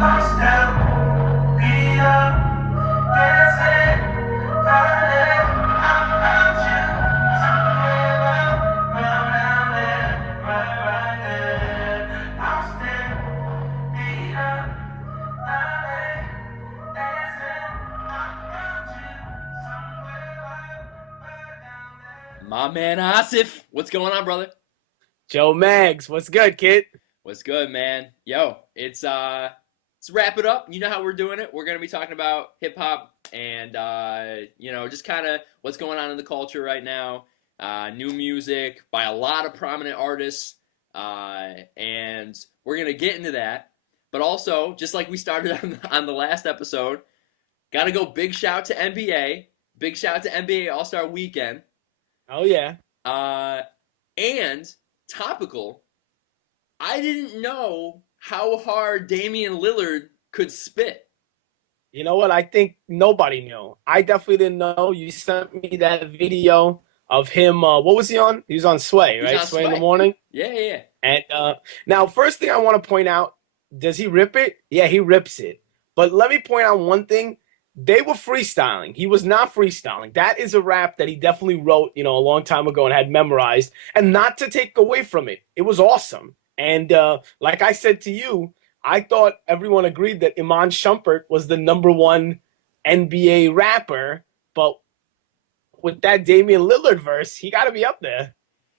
My man Asif, what's going on, brother? Joe Mags, what's good, kid? What's good, man? Yo, let's wrap it up. You know how we're doing it. We're gonna be talking about hip hop and just kind of what's going on in the culture right now. New music by a lot of prominent artists, and we're gonna get into that. But also, just like we started on the last episode, gotta go big shout to NBA. Big shout to NBA All Star Weekend. Oh yeah. And topical, I didn't know how hard Damian Lillard could spit. You know what? I think nobody knew. I definitely didn't know. You sent me that video of him. What was he on? He was on Sway, He's right? on Sway in the Sway. morning. Yeah. And now, first thing I want to point out, does he rip it? Yeah, he rips it. But let me point out one thing. They were freestyling. He was not freestyling. That is a rap that he definitely wrote, a long time ago and had memorized. And not to take away from it, it was awesome. And like I said to you, I thought everyone agreed that Iman Shumpert was the #1 NBA rapper. But with that Damian Lillard verse, he got to be up there.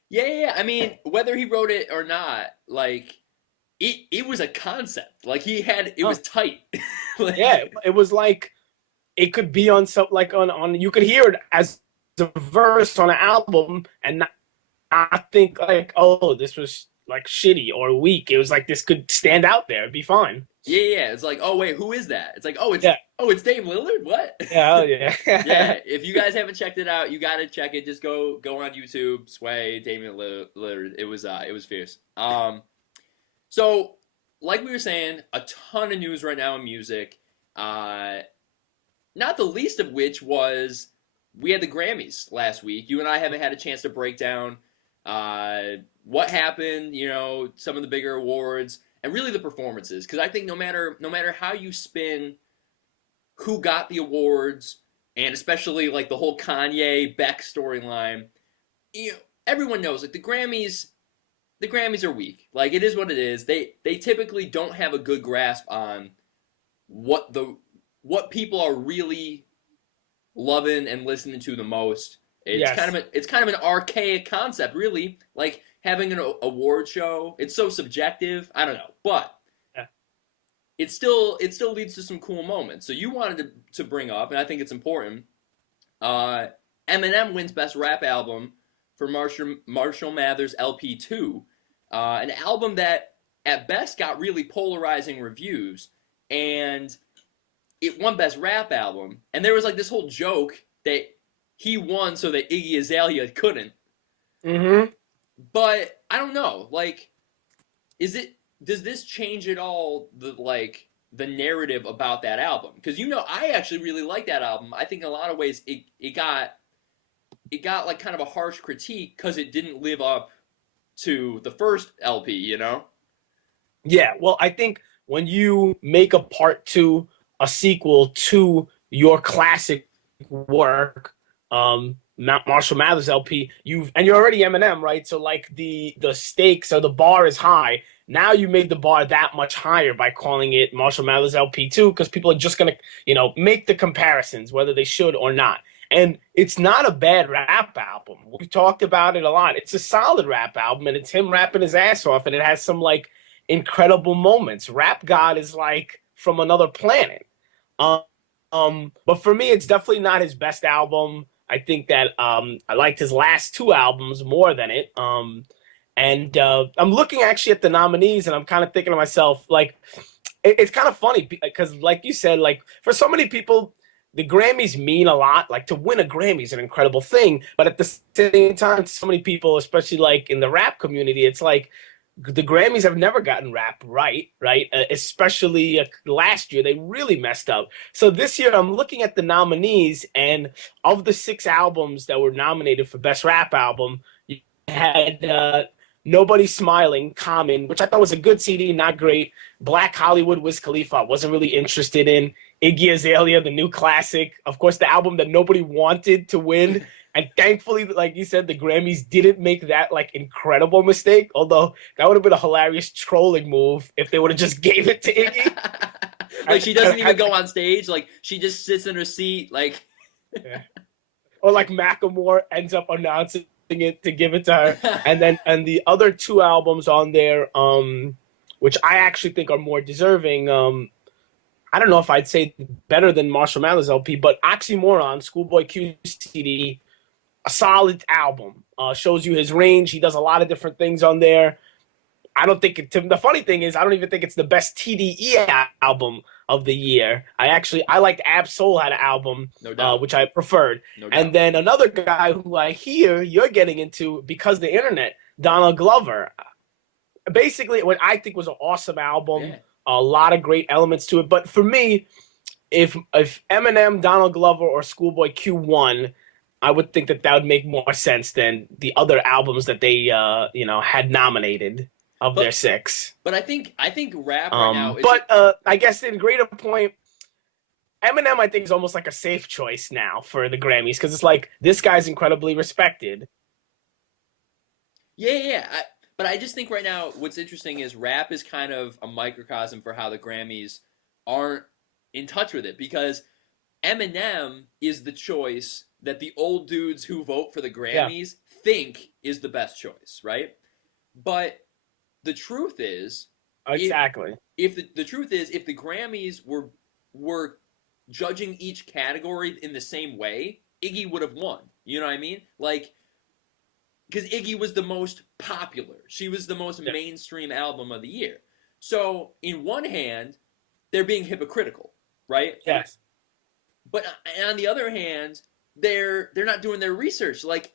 Yeah. I mean, whether he wrote it or not, like, it was a concept. Like, it was tight. Like, yeah, it was like, it could be on something like on you could hear it as a verse on an album and not think like, oh, this was like shitty or weak. It was like this could stand out there. It'd be fine. Yeah. It's like, oh wait, who is that? It's like, it's Dame Lillard. What? Yeah, oh, yeah. Yeah. If you guys haven't checked it out, you gotta check it. Just go on YouTube, Sway, Damian Lillard. It was fierce. So like we were saying, a ton of news right now in music. Not the least of which was we had the Grammys last week. You and I haven't had a chance to break down what happened, some of the bigger awards, and really the performances. Because I think no matter how you spin who got the awards, and especially like the whole Kanye Beck storyline, everyone knows like the Grammys are weak. Like it is what it is. They typically don't have a good grasp on what people are really loving and listening to the most. It's kind of an archaic concept, really. Like having an award show, it's so subjective. I don't know, but it still leads to some cool moments. So you wanted to bring up, and I think it's important. Eminem wins Best Rap Album for Marshall Mathers LP2, an album that at best got really polarizing reviews, and it won Best Rap Album, and there was like this whole joke that he won so that Iggy Azalea couldn't. Mm-hmm. But I don't know. Like, does this change at all the narrative about that album? Because I actually really like that album. I think in a lot of ways it got like kind of a harsh critique because it didn't live up to the first LP. Yeah. Well, I think when you make a part 2, a sequel to your classic work, Marshall Mathers LP, you're already Eminem, right? So like the stakes or the bar is high. Now you made the bar that much higher by calling it Marshall Mathers LP2 because people are just gonna, make the comparisons whether they should or not. And it's not a bad rap album. We've talked about it a lot. It's a solid rap album, and it's him rapping his ass off, and it has some like incredible moments. Rap God is like from another planet. But for me, it's definitely not his best album. I think that I liked his last 2 albums more than it. And I'm looking actually at the nominees, and I'm kind of thinking to myself, like, it's kind of funny because, like you said, like for so many people, the Grammys mean a lot. Like to win a Grammy is an incredible thing, but at the same time, so many people, especially like in the rap community, it's like the Grammys have never gotten rap right? Especially last year, they really messed up. So this year, I'm looking at the nominees, and of the 6 albums that were nominated for Best Rap Album, you had Nobody's Smiling, Common, which I thought was a good CD, not great. Black Hollywood, Wiz Khalifa, I wasn't really interested in. Iggy Azalea, the new classic. Of course, the album that nobody wanted to win. And thankfully, like you said, the Grammys didn't make that like incredible mistake. Although that would have been a hilarious trolling move if they would have just gave it to Iggy. Like she doesn't even go on stage. Like she just sits in her seat. Like, yeah. Or like Macklemore ends up announcing it to give it to her, and the other two albums on there, which I actually think are more deserving. I don't know if I'd say better than Marshall Mathers LP, but Oxymoron, Schoolboy Q's CD, a solid album. Shows you his range. He does a lot of different things on there. I don't think the funny thing is I don't even think it's the best TDE album of the year. I liked Ab Soul had an album, no doubt. which I preferred. No doubt. And then another guy who I hear you're getting into because of the internet, Donald Glover. Basically, what I think was an awesome album. Yeah. A lot of great elements to it. But for me, if Eminem, Donald Glover, or Schoolboy Q won, I would think that would make more sense than the other albums that they had nominated. Of their 6. But I think rap right now is... But I guess in greater point, Eminem I think is almost like a safe choice now for the Grammys because it's like this guy's incredibly respected. Yeah. But I just think right now what's interesting is rap is kind of a microcosm for how the Grammys aren't in touch with it because Eminem is the choice that the old dudes who vote for the Grammys think is the best choice, right? But the truth is, exactly. If the truth is, if the Grammys were judging each category in the same way, Iggy would have won. You know what I mean? Like, because Iggy was the most popular. She was the most mainstream album of the year. So, in one hand, they're being hypocritical, right? Yes. But on the other hand, they're not doing their research. Like.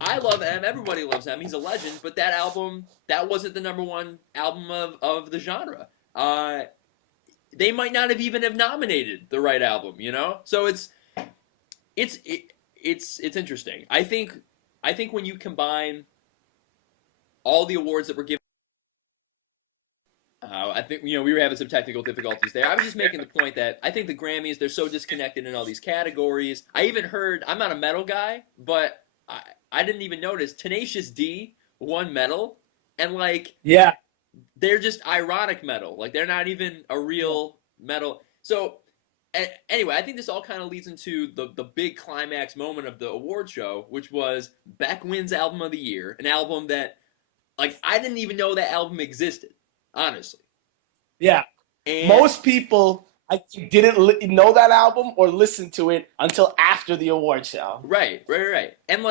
I love M. Everybody loves M. He's a legend. But that album, that wasn't the number one album of the genre. They might not have even have nominated the right album, you know. So it's interesting. I think when you combine all the awards that were given, I think we were having some technical difficulties there. I was just making the point that I think the Grammys, they're so disconnected in all these categories. I even heard, I'm not a metal guy, but I didn't even notice Tenacious D won metal, and they're just ironic metal. Like they're not even a real metal. So anyway, I think this all kind of leads into the big climax moment of the award show, which was Beck wins album of the year, an album that I didn't even know that album existed, honestly. Yeah, and most people I think didn't know that album or listen to it until after the award show. Right. And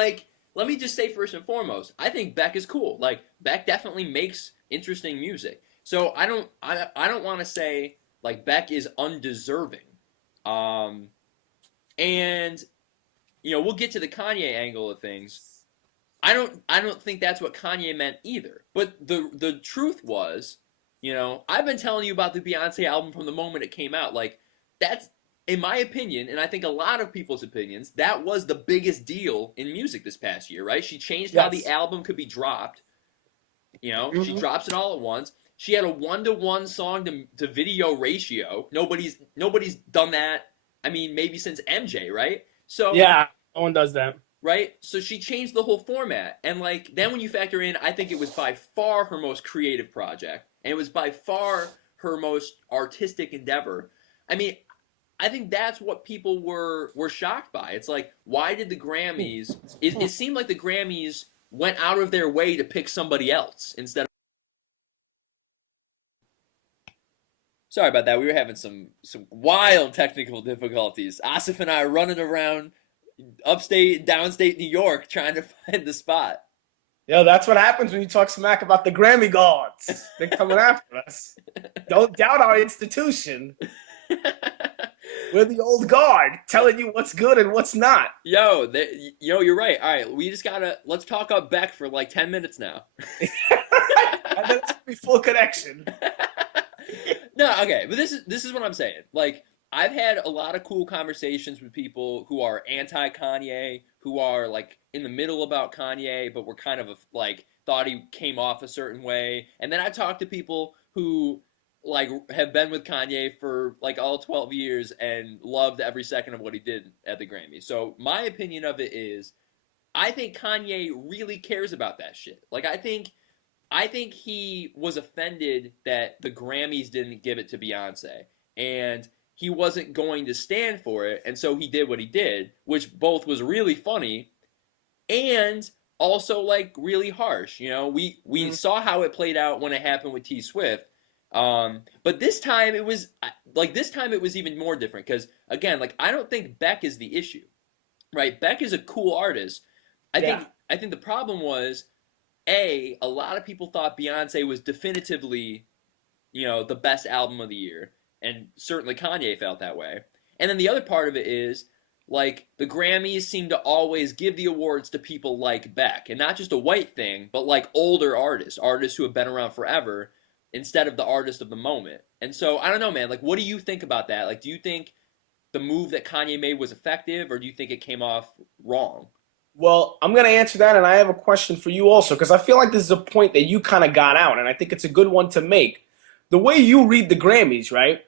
let me just say first and foremost, I think Beck is cool. Like Beck definitely makes interesting music. So I don't want to say Beck is undeserving. And we'll get to the Kanye angle of things. I don't think that's what Kanye meant either. But the truth was, I've been telling you about the Beyonce album from the moment it came out. That's, in my opinion, and I think a lot of people's opinions, that was the biggest deal in music this past year, right? She changed how the album could be dropped. Mm-hmm. She drops it all at once. She had a 1-to-1 song to video ratio. Nobody's done that. I mean, maybe since MJ, right? So yeah, no one does that. Right? So she changed the whole format. And then when you factor in, I think it was by far her most creative project. And it was by far her most artistic endeavor. I mean, I think that's what people were shocked by. It's why did the Grammys... It seemed like the Grammys went out of their way to pick somebody else instead of... Sorry about that. We were having some wild technical difficulties. Asif and I are running around upstate, downstate New York trying to find the spot. Yo, that's what happens when you talk smack about the Grammy gods. They're coming after us. Don't doubt our institution. We're the old guard telling you what's good and what's not. Yo, you're right. All right, we just let's talk up Beck for 10 minutes now. And then it's be full connection. No, okay, but this is what I'm saying. I've had a lot of cool conversations with people who are anti-Kanye, who are in the middle about Kanye, but were kind of thought thought he came off a certain way. And then I talked to people who like have been with Kanye for like all 12 years and loved every second of what he did at the Grammys. So my opinion of it is I think Kanye really cares about that shit. Like I think he was offended that the Grammys didn't give it to Beyonce, and he wasn't going to stand for it, and so he did what he did, which both was really funny and also like really harsh. You know, we saw how it played out when it happened with T Swift. But this time it was like this time it was even more different because again, like I don't think Beck is the issue, right? Beck is a cool artist. I think the problem was a lot of people thought Beyonce was definitively, the best album of the year, and certainly Kanye felt that way. And then the other part of it is like the Grammys seem to always give the awards to people like Beck, and not just a white thing, but like older artists who have been around forever instead of the artist of the moment. And so I don't know, man. Like, what do you think about that? Like, do you think the move that Kanye made was effective, or do you think it came off wrong? Well, I'm going to answer that, and I have a question for you also, because I feel like this is a point that you kind of got out, and I think it's a good one to make. The way you read the Grammys, right?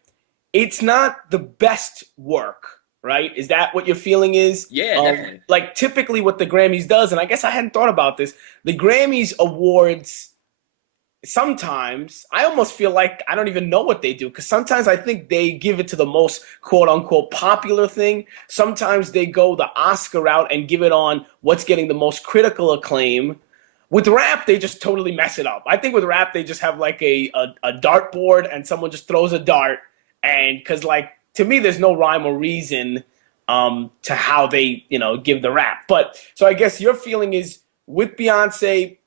It's not the best work, right? Is that what your feeling is? Yeah, definitely. Like typically what the Grammys does, and I guess I hadn't thought about this, the Grammys awards sometimes I almost feel like I don't even know what they do because sometimes I think they give it to the most quote unquote popular thing. Sometimes they go the Oscar route and give it on what's getting the most critical acclaim. With rap, they just totally mess it up. I think with rap, they just have like a dartboard and someone just throws a dart. And because like to me, there's no rhyme or reason to how they give the rap. But so I guess your feeling is with Beyonce,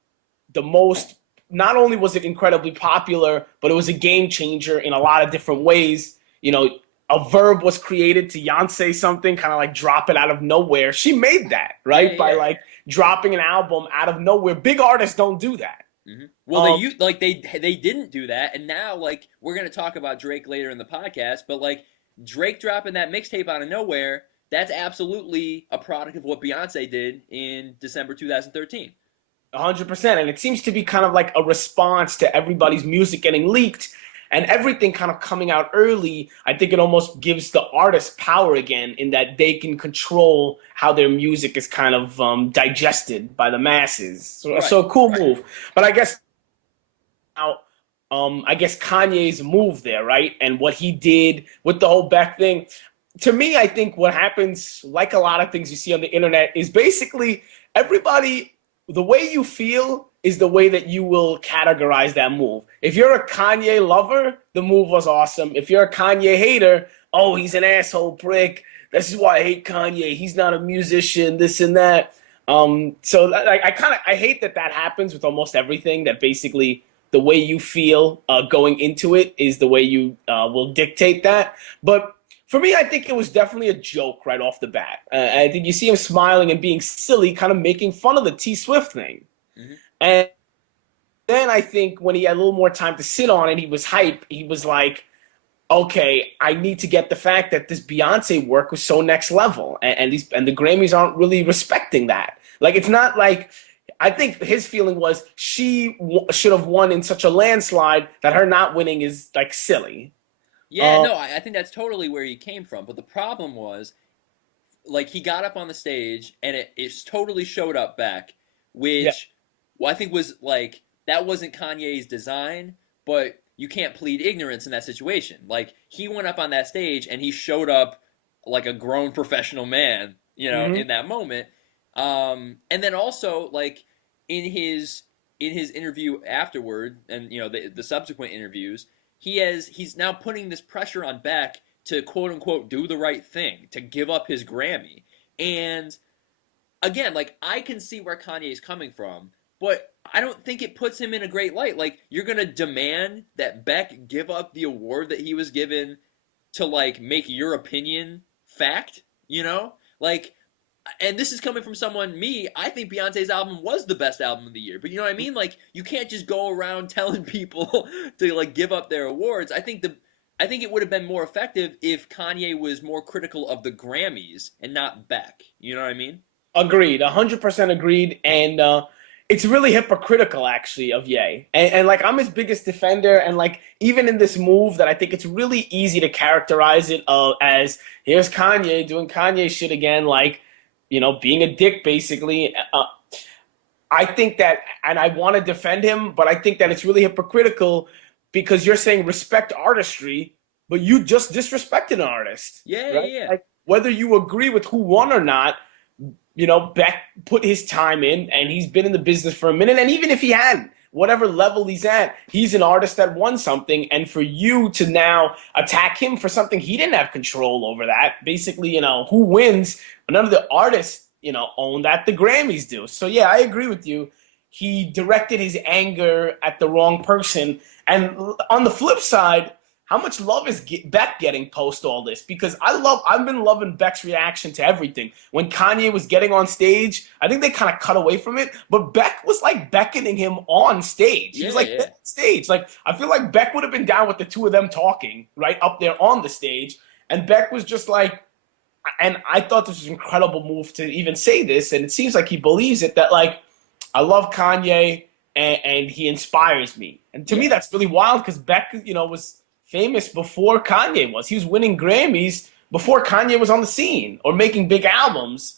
the most not only was it incredibly popular, but it was a game changer in a lot of different ways. A verb was created to Beyonce something, kind of like drop it out of nowhere. She made that, right? Yeah, By yeah. like dropping an album out of nowhere. Big artists don't do that. Well, they didn't do that, and now like we're gonna talk about Drake later in the podcast, but like Drake dropping that mixtape out of nowhere, that's absolutely a product of what Beyonce did in December 2013. 100%. And it seems to be kind of like a response to everybody's music getting leaked and everything kind of coming out early. I think it almost gives the artist power again in that they can control how their music is kind of digested by the masses. So a cool move. But I guess now, I guess Kanye's move there, right? And what he did with the whole Beck thing. To me, I think what happens, like a lot of things you see on the internet, is basically everybody the way you feel is the way that you will categorize that move. If you're a Kanye lover, the move was awesome. If you're a Kanye hater, oh, he's an asshole prick. This is why I hate Kanye. He's not a musician, this and that. So I hate that happens with almost everything, that basically the way you feel going into it is the way you will dictate that. But for me, I think it was definitely a joke right off the bat. I think you see him smiling and being silly, kind of making fun of the T Swift thing. Mm-hmm. And then I think when he had a little more time to sit on it, he was hype. He was like, okay, I need to get the fact that this Beyonce work was so next level. And the Grammys aren't really respecting that. Like, it's not like, I think his feeling was she should have won in such a landslide that her not winning is like silly. Yeah, no, I think that's totally where he came from. But the problem was, like, he got up on the stage and it totally showed up back, which well, I think was like, that wasn't Kanye's design, but you can't plead ignorance in that situation. Like, he went up on that stage and he showed up like a grown professional man, in that moment. And then also, like, in his interview afterward, and the subsequent interviews, he's now putting this pressure on Beck to quote unquote do the right thing, to give up his Grammy. And again, like, I can see where Kanye is coming from, but I don't think it puts him in a great light. Like, you're gonna demand that Beck give up the award that he was given to like make your opinion fact, Like, and this is coming from I think Beyonce's album was the best album of the year. But you know what I mean? Like, you can't just go around telling people to like give up their awards. I think it would have been more effective if Kanye was more critical of the Grammys and not Beck. You know what I mean? Agreed, 100% agreed. And it's really hypocritical actually of Ye. And like I'm his biggest defender, and like even in this move that I think it's really easy to characterize it as here's Kanye doing Kanye shit again, like, being a dick basically. I think that, and I want to defend him, but I think that it's really hypocritical because you're saying respect artistry, but you just disrespected an artist, Yeah, right? yeah. Like whether you agree with who won or not, Beck put his time in, and he's been in the business for a minute. And even if he hadn't, whatever level he's at, he's an artist that won something. And for you to now attack him for something he didn't have control over, that basically, who wins? None of the artists, own that. The Grammys do. So yeah, I agree with you. He directed his anger at the wrong person. And on the flip side, how much love is Beck getting post all this? Because I've been loving Beck's reaction to everything. When Kanye was getting on stage, I think they kind of cut away from it, but Beck was like beckoning him on stage. He was like on stage. Like I feel like Beck would have been down with the two of them talking right up there on the stage, and Beck was just like, and I thought this was an incredible move to even say this, and it seems like he believes it, that like I love Kanye and he inspires me, and to me that's really wild because Beck, was famous before Kanye was. He was winning Grammys before Kanye was on the scene or making big albums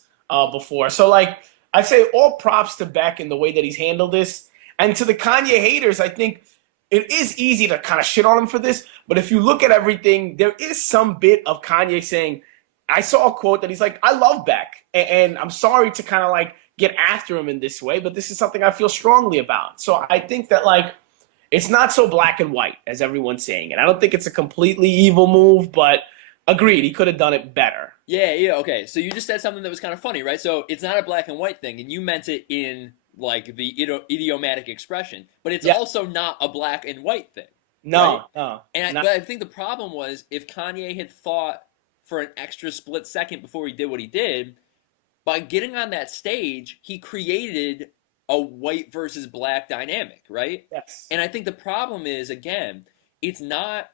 before. So, like, I say all props to Beck in the way that he's handled this. And to the Kanye haters, I think it is easy to kind of shit on him for this. But if you look at everything, there is some bit of Kanye saying, I saw a quote that he's like, I love Beck. And I'm sorry to kind of like get after him in this way, but this is something I feel strongly about. So I think that like, it's not so black and white as everyone's saying it. I don't think it's a completely evil move, but agreed, he could have done it better. Yeah, okay. So you just said something that was kind of funny, right? So it's not a black and white thing, and you meant it in like the idiomatic expression, but it's also not a black and white thing. No, right? no. But I think the problem was if Kanye had thought for an extra split second before he did what he did, by getting on that stage, he created a white versus black dynamic, right? Yes. And I think the problem is, again, it's not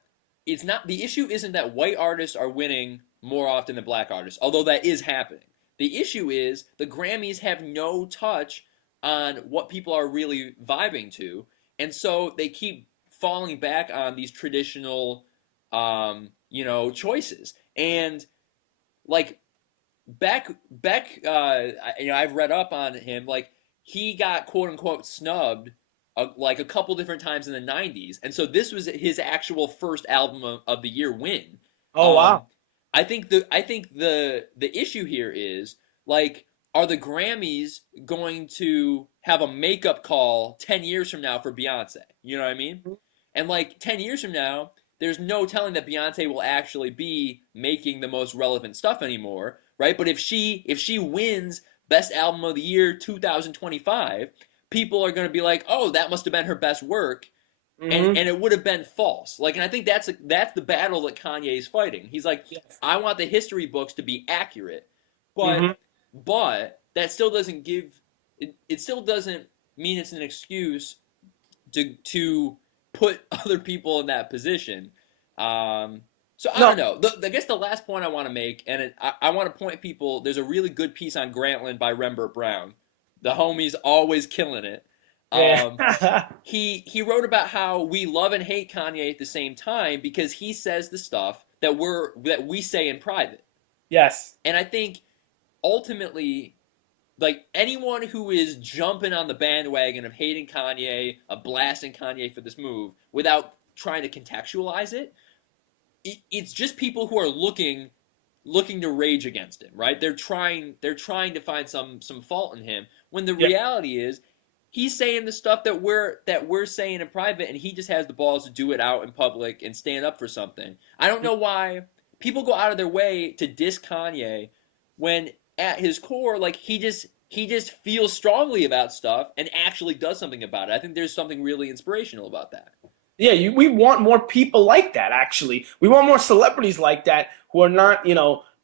the issue isn't that white artists are winning more often than black artists, although that is happening. The issue is the Grammys have no touch on what people are really vibing to, and so they keep falling back on these traditional choices. And like Beck, I've read up on him, like he got quote unquote snubbed like a couple different times in the 90s. And so this was his actual first album of the year win. Oh wow. I think the issue here is like, are the Grammys going to have a makeup call 10 years from now for Beyonce? You know what I mean? And like 10 years from now, there's no telling that Beyonce will actually be making the most relevant stuff anymore, right? But if she wins Best Album of the Year 2025, people are going to be like, oh, that must have been her best work. And it would have been false. Like, and I think that's the battle that Kanye is fighting. He's like, I want the history books to be accurate, but that still doesn't give it still doesn't mean it's an excuse to put other people in that position. So I don't know. I guess the last point I want to make, and I want to point people, there's a really good piece on Grantland by Rembert Brown. The homie's always killing it. He wrote about how we love and hate Kanye at the same time because he says the stuff that we say in private. Yes. And I think ultimately, like anyone who is jumping on the bandwagon of hating Kanye, of blasting Kanye for this move without trying to contextualize it, it's just people who are looking to rage against him, right? They're trying to find some fault in him when the reality is he's saying the stuff that we're saying in private, and he just has the balls to do it out in public and stand up for something. I don't know why people go out of their way to diss Kanye when at his core, like he just feels strongly about stuff and actually does something about it. I think there's something really inspirational about that. Yeah, we want more people like that, actually. We want more celebrities like that who are not,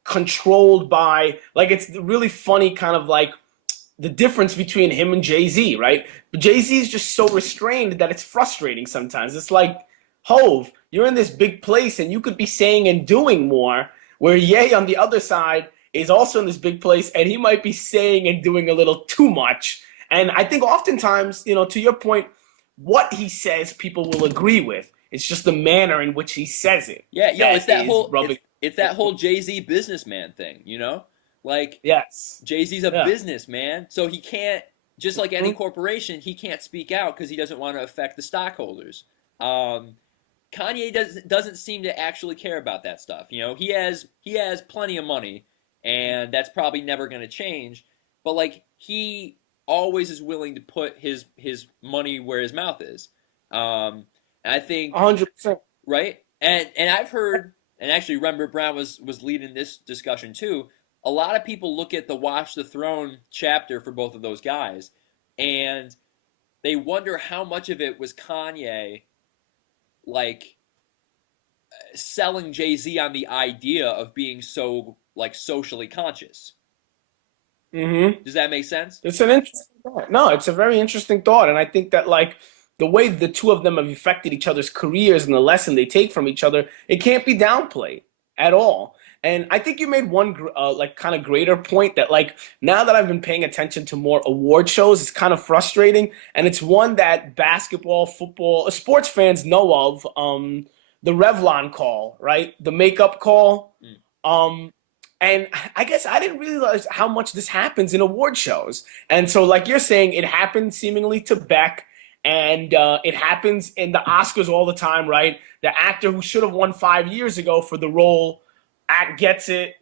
controlled by, like, it's really funny kind of like the difference between him and Jay-Z, right? But Jay-Z is just so restrained that it's frustrating sometimes. It's like, Hove, you're in this big place and you could be saying and doing more, where Ye on the other side is also in this big place and he might be saying and doing a little too much. And I think oftentimes, to your point, what he says people will agree with. It's just the manner in which he says it Yeah, yo, that is rubbing. it's that whole Jay-Z businessman thing, you know? Like Yes. Jay-Z's a Yeah. businessman, so he can't, just like any Mhm. corporation, he can't speak out because he doesn't want to affect the stockholders. Um, Kanye doesn't seem to actually care about that stuff. You know, he has plenty of money, and that's probably never going to change. But like he always is willing to put his money where his mouth is. And I think 100%. right, and I've heard, and actually Rembert Brown was leading this discussion too. A lot of people look at the Watch the Throne chapter for both of those guys, and they wonder how much of it was Kanye like selling Jay Z on the idea of being so like socially conscious. Hmm. Does that make sense? It's an interesting thought. No, it's a very interesting thought. And I think that, like, the way the two of them have affected each other's careers and the lesson they take from each other, it can't be downplayed at all. And I think you made one like kind of greater point that, like, now that I've been paying attention to more award shows, it's kind of frustrating, and it's one that basketball, football, sports fans know of. The Revlon call, right? The makeup call. Mm. Um, and I guess I didn't realize how much this happens in award shows. And so, like you're saying, it happened seemingly to Beck, and it happens in the Oscars all the time, right? The actor who should have won 5 years ago for the role gets it,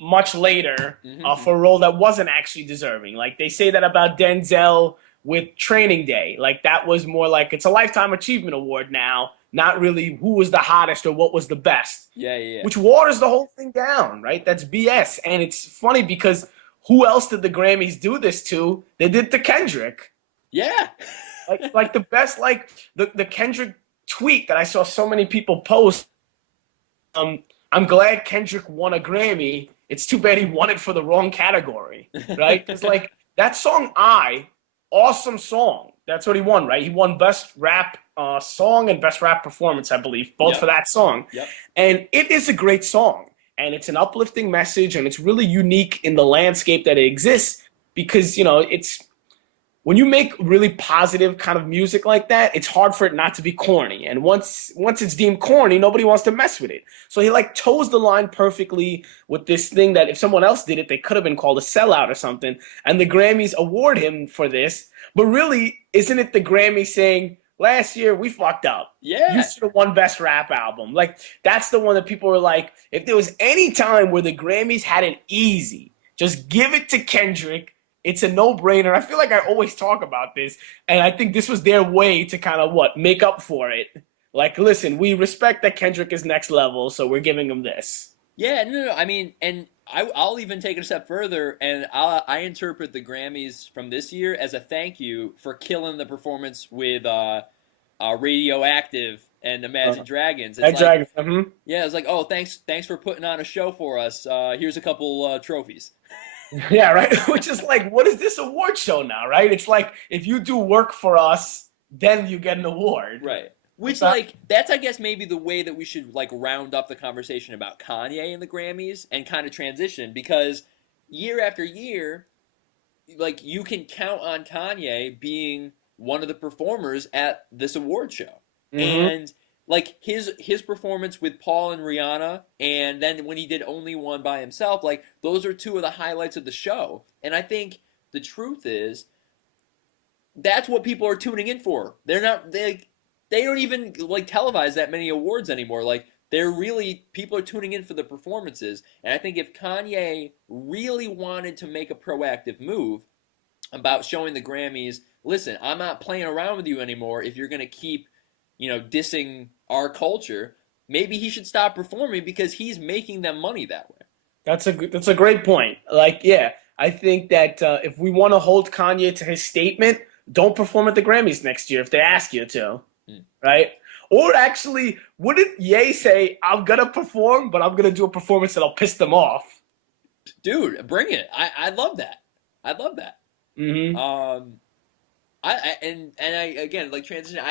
much later Mm-hmm. for a role that wasn't actually deserving. Like they say that about Denzel with Training Day. Like that was more like it's a Lifetime Achievement Award now, not really who was the hottest or what was the best, Yeah, yeah, yeah. which waters the whole thing down, right? That's BS. And it's funny because who else did the Grammys do this to? They did to Kendrick. Yeah. Like the best, like the Kendrick tweet that I saw so many people post. I'm glad Kendrick won a Grammy. It's too bad he won it for the wrong category, right? Because like that song, awesome song. That's what he won, right? He won Best Rap Song and Best Rap Performance, I believe, both Yep. for that song. Yep. And it is a great song, and it's an uplifting message, and it's really unique in the landscape that it exists because it's when you make really positive kind of music like that, it's hard for it not to be corny. And once it's deemed corny, nobody wants to mess with it. So he like toes the line perfectly with this thing that if someone else did it, they could have been called a sellout or something. And the Grammys award him for this. But really, isn't it the Grammys saying, last year we fucked up. Yeah. You should have won Best Rap Album. Like that's the one that people were like, if there was any time where the Grammys had it easy, just give it to Kendrick. It's a no-brainer. I feel like I always talk about this, and I think this was their way to kind of make up for it. Like, listen, we respect that Kendrick is next level, so we're giving him this. Yeah, no. I mean, and I'll even take it a step further, and I interpret the Grammys from this year as a thank you for killing the performance with Radioactive and Imagine Dragons. It's like, yeah, it's like, oh, thanks for putting on a show for us. Here's a couple trophies. Yeah, right. Which is like, what is this award show now, right? It's like if you do work for us, then you get an award. Right. Which like that's I guess maybe the way that we should like round up the conversation about Kanye and the Grammys and kind of transition because year after year, like you can count on Kanye being one of the performers at this award show. Mm-hmm. And like his performance with Paul and Rihanna, and then when he did Only One by himself, like those are two of the highlights of the show. And I think the truth is, that's what people are tuning in for. They don't even like televise that many awards anymore. Like people are tuning in for the performances. And I think if Kanye really wanted to make a proactive move about showing the Grammys, listen, I'm not playing around with you anymore. If you're gonna keep dissing our culture, maybe he should stop performing because he's making them money that way. That's a great point. Like, yeah, I think that if we want to hold Kanye to his statement, don't perform at the Grammys next year if they ask you to, right? Or actually, wouldn't Ye say, "I'm gonna perform, but I'm gonna do a performance that'll piss them off"? Dude, bring it. I'd love that. I'd love that. Mm-hmm. I again like transition.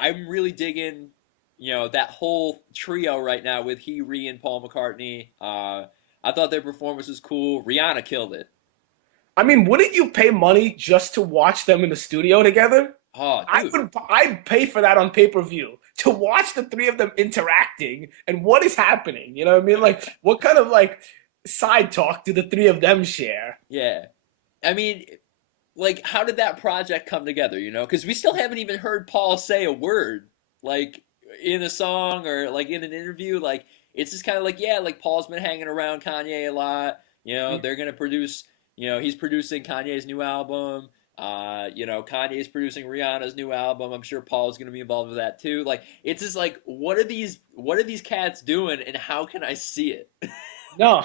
I'm really digging, that whole trio right now with Ree, and Paul McCartney. I thought their performance was cool. Rihanna killed it. I mean, wouldn't you pay money just to watch them in the studio together? Oh, dude. I'd pay for that on pay-per-view to watch the three of them interacting and what is happening. You know what I mean? Like, what kind of like side talk do the three of them share? Yeah. I mean, like, how did that project come together, you know? Because we still haven't even heard Paul say a word, like, in a song or, like, in an interview. Like, it's just kind of like, yeah, like, Paul's been hanging around Kanye a lot. You know, they're going to produce, you know, he's producing Kanye's new album. You know, Kanye's producing Rihanna's new album. I'm sure Paul's going to be involved with that too. Like, it's just like, what are these cats doing and how can I see it? No,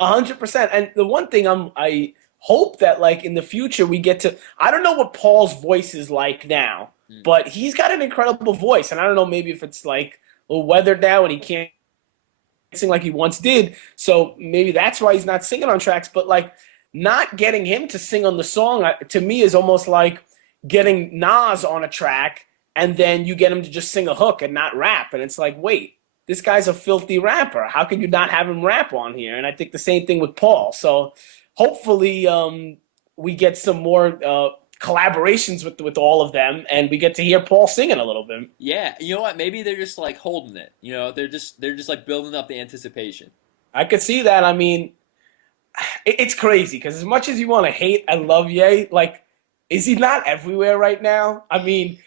100%. And the one thing I hope that like in the future we get to. I don't know what Paul's voice is like now, Mm. but he's got an incredible voice, and I don't know maybe if it's like a little weathered now and he can't sing like he once did. So maybe that's why he's not singing on tracks. But like not getting him to sing on the song to me is almost like getting Nas on a track and then you get him to just sing a hook and not rap. And it's like, wait, this guy's a filthy rapper. How can you not have him rap on here? And I think the same thing with Paul. So hopefully we get some more collaborations with all of them and we get to hear Paul singing a little bit. Yeah, you know what? Maybe they're just like holding it. You know, they're just like building up the anticipation. I could see that. I mean, it's crazy because as much as you want to hate and love Ye, like, is he not everywhere right now? I mean,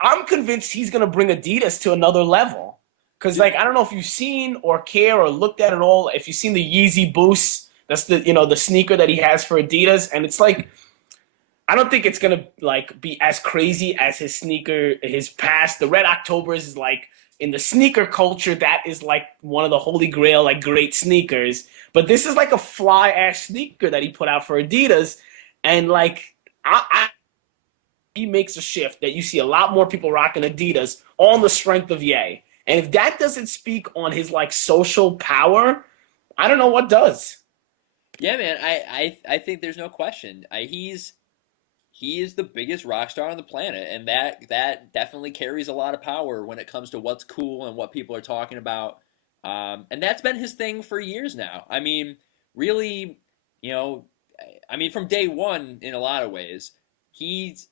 I'm convinced he's gonna bring Adidas to another level. Cause like I don't know if you've seen or care or looked at it all. If you've seen the Yeezy Boost, that's the sneaker that he has for Adidas, and it's like I don't think it's gonna like be as crazy as his sneaker, his past. The Red Octobers is like in the sneaker culture, that is like one of the holy grail, like great sneakers. But this is like a fly ass sneaker that he put out for Adidas, and like he makes a shift that you see a lot more people rocking Adidas on the strength of Ye. And if that doesn't speak on his like social power, I don't know what does. Yeah, man. I think there's no question. He is the biggest rock star on the planet, and that definitely carries a lot of power when it comes to what's cool and what people are talking about. And that's been his thing for years now. I mean, really, you know, I mean, from day one, in a lot of ways, he's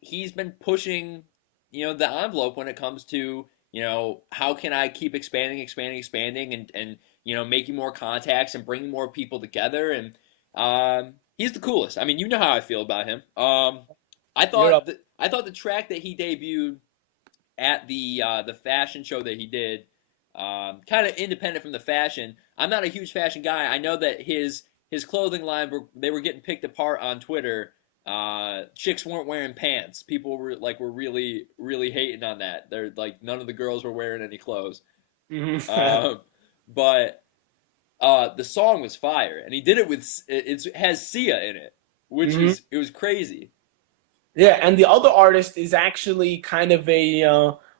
he's been pushing, you know, the envelope when it comes to, you know, how can I keep expanding, expanding, expanding, and you know, making more contacts and bringing more people together. And he's the coolest. I mean, you know how I feel about him. You're up. I thought the track that he debuted at the fashion show that he did, kind of independent from the fashion. I'm not a huge fashion guy. I know that his clothing line they were getting picked apart on Twitter. Chicks weren't wearing pants. People were really really hating on that. They're like none of the girls were wearing any clothes. Mm-hmm. Um, but the song was fire, and he did it with it has Sia in it, which Mm-hmm. was it was crazy. Yeah, and the other artist is actually kind of a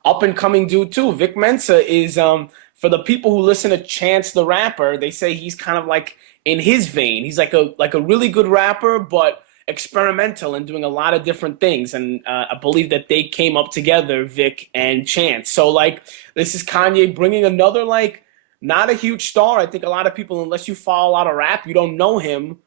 up and coming dude too. Vic Mensa is for the people who listen to Chance the Rapper, they say he's kind of like in his vein. He's like a really good rapper, but experimental and doing a lot of different things. And I believe that they came up together, Vic and Chance. So like this is Kanye bringing another like not a huge star. I think a lot of people, unless you follow a lot of rap, you don't know him,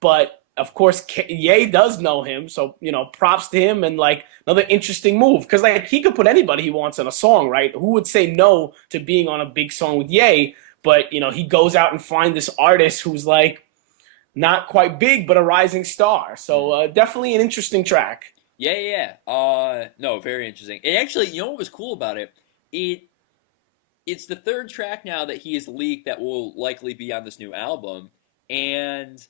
but of course, Ye does know him, so props to him and like another interesting move because like he could put anybody he wants on a song, right? Who would say no to being on a big song with Ye? But he goes out and find this artist who's like not quite big but a rising star. So Mm. definitely an interesting track. Yeah, yeah. No, very interesting. It actually, you know what was cool about it? It it's the third track now that he has leaked that will likely be on this new album, and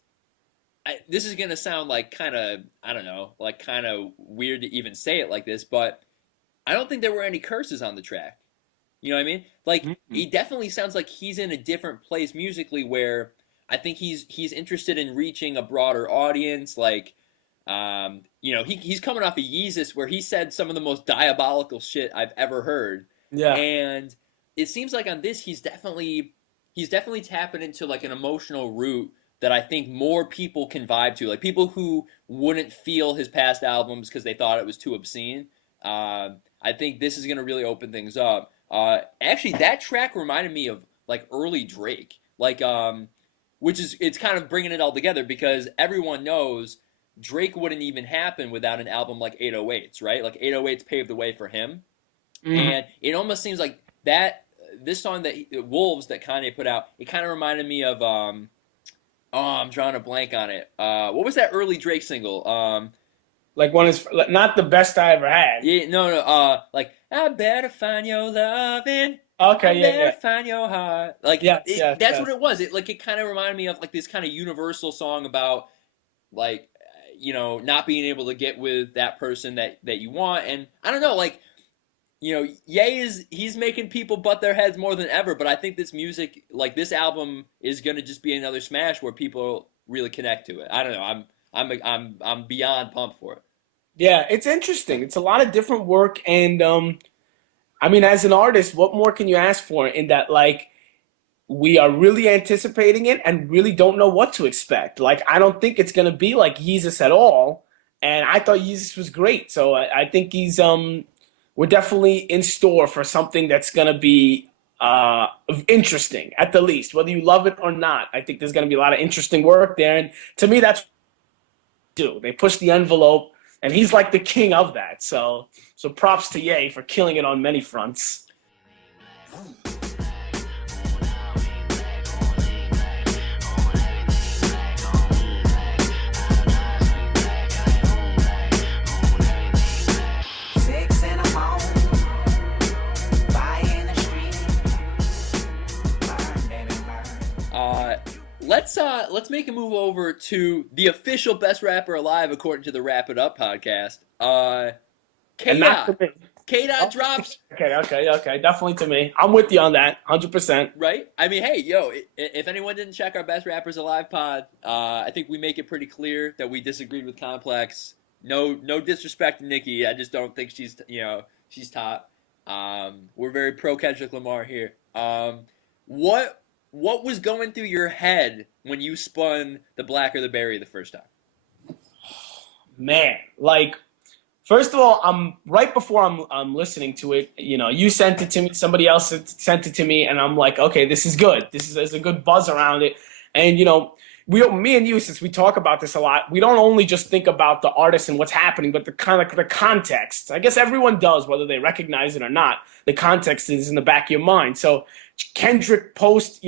this is gonna sound like kind of I don't know, like kind of weird to even say it like this, but I don't think there were any curses on the track. You know what I mean? Like Mhm. he definitely sounds like he's in a different place musically where I think he's interested in reaching a broader audience. Like, he's coming off of Yeezus where he said some of the most diabolical shit I've ever heard, Yeah. and it seems like on this he's definitely tapping into like an emotional root that I think more people can vibe to, like people who wouldn't feel his past albums because they thought it was too obscene. I think this is gonna really open things up. Actually, that track reminded me of like early Drake, like which is it's kind of bringing it all together because everyone knows Drake wouldn't even happen without an album like 808s, right? Like 808s paved the way for him, Mm-hmm. and it almost seems like that this song that Wolves that Kanye put out, it kind of reminded me of oh, I'm drawing a blank on it. What was that early Drake single? Like one is not the best I ever had. Yeah, no. Like I better find your loving. I Okay, yeah, better yeah. find your heart. Like Yes, yes, that's what yes. it was. It kind of reminded me of like this kind of universal song about like not being able to get with that person that you want, and I don't know, like Ye he's making people butt their heads more than ever, but I think this music, like this album, is gonna just be another smash where people really connect to it. I don't know. I'm beyond pumped for it. Yeah, it's interesting. It's a lot of different work, and I mean, as an artist, what more can you ask for in that, like, we are really anticipating it and really don't know what to expect. Like, I don't think it's gonna be like Yeezus at all. And I thought Yeezus was great. So I think he's we're definitely in store for something that's gonna be interesting at the least, whether you love it or not. I think there's gonna be a lot of interesting work there. And to me that's what they do. They push the envelope and he's like the king of that. So props to Ye for killing it on many fronts. Let's make a move over to the official best rapper alive according to the Wrap It Up podcast. And K not Dot. to me. K Dot Oh, drops. okay. Definitely to me. I'm with you on that, 100%. Right? I mean, hey, if anyone didn't check our Best Rappers Alive pod, I think we make it pretty clear that we disagreed with Complex. No disrespect to Nicki. I just don't think she's top. We're very pro Kendrick Lamar here. What was going through your head when you spun the Black or the Berry the first time? Man, like, first of all, I'm right before I'm listening to it. You sent it to me. Somebody else sent it to me, and I'm like, okay, this is good. There's a good buzz around it, and me and you, since we talk about this a lot, we don't only just think about the artist and what's happening, but the kind of the context. I guess everyone does, whether they recognize it or not. The context is in the back of your mind. So Kendrick post,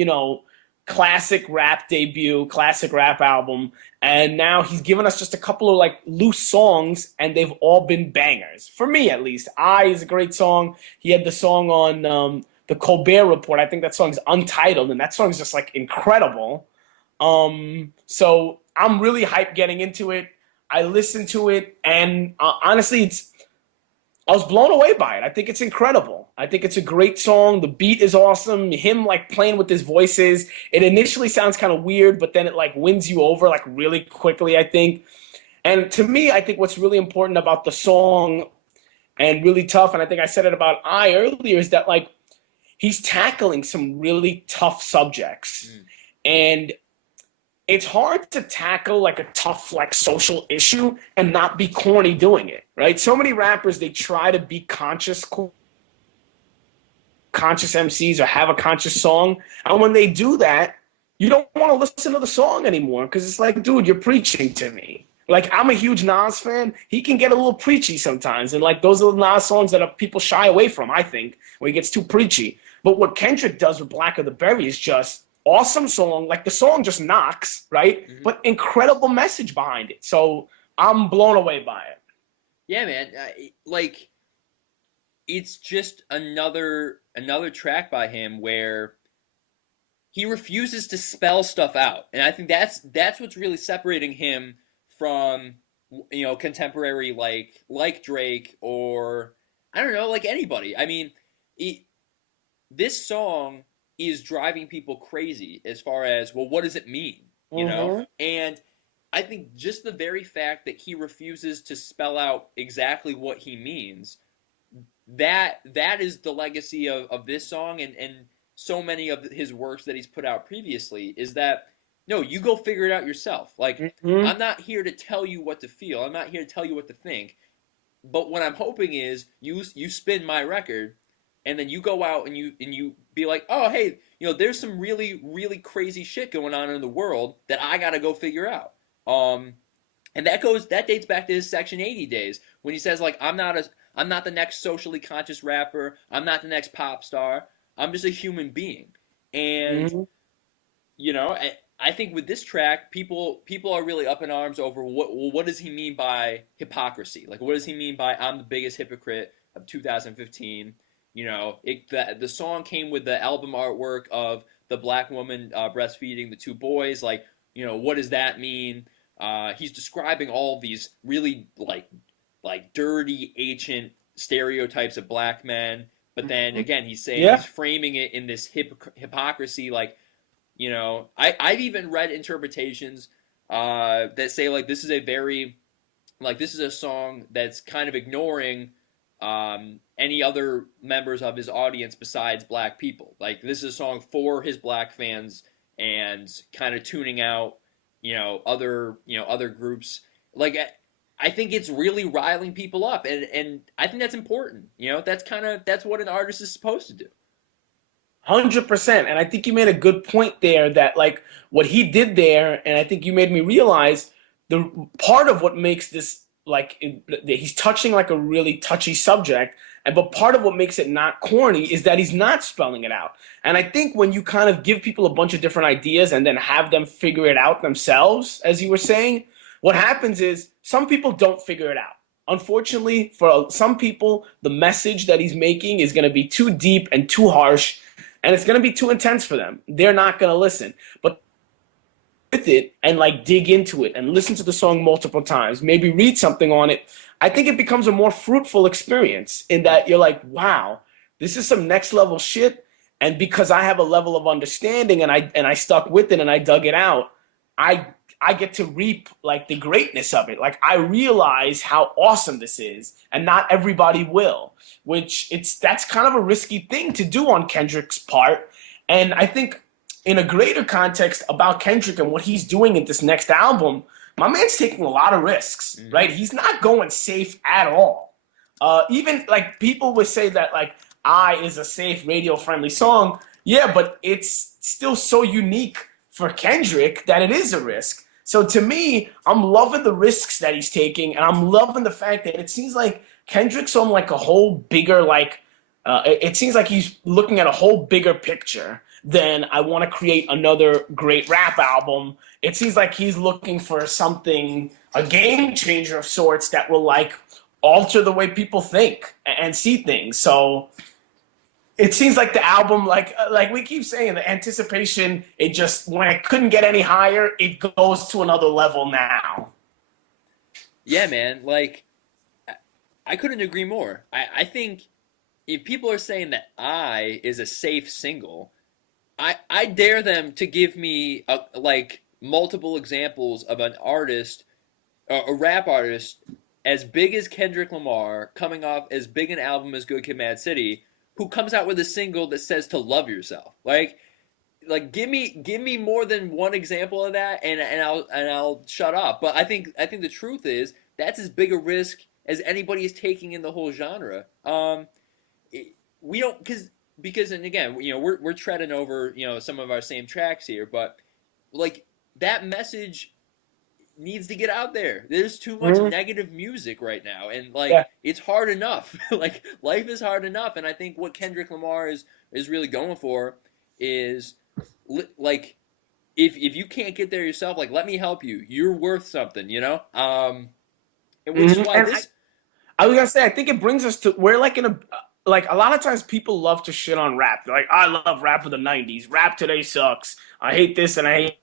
classic rap debut, classic rap album, and now he's given us just a couple of like loose songs, and they've all been bangers for me at least. "I" is a great song. He had the song on the Colbert Report. I think that song's untitled, and that song's just like incredible. So I'm really hyped getting into it. I listened to it, and honestly, I was blown away by it. I think it's incredible. I think it's a great song. The beat is awesome. Him like playing with his voices. It initially sounds kind of weird, but then it like wins you over like really quickly, I think. And to me, I think what's really important about the song and really tough, and I think I said it about "I" earlier, is that like he's tackling some really tough subjects. And it's hard to tackle like a tough like social issue and not be corny doing it, right? So many rappers, they try to be conscious MCs or have a conscious song, and when they do that, you don't want to listen to the song anymore because it's like, dude, you're preaching to me. Like, I'm a huge Nas fan. He can get a little preachy sometimes, and like those are the Nas songs that people shy away from, I think, where he gets too preachy. But what Kendrick does with "Black of the Berry" is just awesome song. Like, the song just knocks, right? Mm-hmm. But incredible message behind it. So I'm blown away by it. Yeah, man. Like, it's just another track by him where he refuses to spell stuff out, and I think that's what's really separating him from contemporary like Drake, or I don't know, like anybody. I mean, this song is driving people crazy as far as, well, what does it mean? And I think just the very fact that he refuses to spell out exactly what he means, that is the legacy of this song and so many of his works that he's put out previously, is that, no, you go figure it out yourself. Like, I'm not here to tell you what to feel. I'm not here to tell you what to think. But what I'm hoping is you spin my record, and then you go out and you be like, oh, hey, there's some really, really crazy shit going on in the world that I gotta go figure out. And that dates back to his Section 80 days when he says like I'm not the next socially conscious rapper. I'm not the next pop star. I'm just a human being. And Mm-hmm. I think with this track, people are really up in arms over what does he mean by hypocrisy? Like, what does he mean by I'm the biggest hypocrite of 2015? The song came with the album artwork of the black woman breastfeeding the two boys. Like, what does that mean? He's describing all of these really like dirty ancient stereotypes of black men, but then again he's saying Yeah. he's framing it in this hypocrisy. Like, I've even read interpretations that say like this is a song that's kind of ignoring any other members of his audience besides black people. Like, this is a song for his black fans and kind of tuning out other groups. Like, I think it's really riling people up, and I think that's important. That's what an artist is supposed to do. 100%. And I think you made a good point there that like what he did there, and I think you made me realize the part of what makes this like he's touching like a really touchy subject, and but part of what makes it not corny is that he's not spelling it out. And I think when you kind of give people a bunch of different ideas and then have them figure it out themselves, as you were saying, what happens is some people don't figure it out. Unfortunately, for some people, the message that he's making is going to be too deep and too harsh, and it's going to be too intense for them. They're not going to listen. But with it and like dig into it and listen to the song multiple times, maybe read something on it, I think it becomes a more fruitful experience in that you're like, wow, this is some next level shit. And because I have a level of understanding and I stuck with it and I dug it out, I get to reap like the greatness of it. Like, I realize how awesome this is, and not everybody will, that's kind of a risky thing to do on Kendrick's part. And I think in a greater context about Kendrick and what he's doing in this next album, my man's taking a lot of risks, right? He's not going safe at all. Even like people would say that like I is a safe radio friendly song. Yeah, but it's still so unique for Kendrick that it is a risk. So to me, I'm loving the risks that he's taking, and I'm loving the fact that it seems like Kendrick's on like a whole bigger it seems like he's looking at a whole bigger picture than I want to create another great rap album. It seems like he's looking for something, a game changer of sorts that will like alter the way people think and see things. So it seems like the album, like we keep saying, the anticipation, it just, when it couldn't get any higher, it goes to another level now. Yeah, man. Like, I couldn't agree more. I think if people are saying that I is a safe single, I dare them to give me multiple examples of an artist, a rap artist, as big as Kendrick Lamar, coming off as big an album as Good Kid, Mad City, who comes out with a single that says to love yourself. Like give me more than one example of that, and I'll shut up. But I think the truth is that's as big a risk as anybody is taking in the whole genre. We don't because and again, we're treading over some of our same tracks here, but like that message needs to get out there. There's too much negative music right now, and it's hard enough. Like, life is hard enough, and I think what Kendrick Lamar is really going for is like, if you can't get there yourself, like, let me help you. You're worth something, and which is why I was gonna say, I think it brings us to, we're like in a, like, a lot of times people love to shit on rap. They're like, I love rap of the 90s. Rap today sucks. I hate this and I hate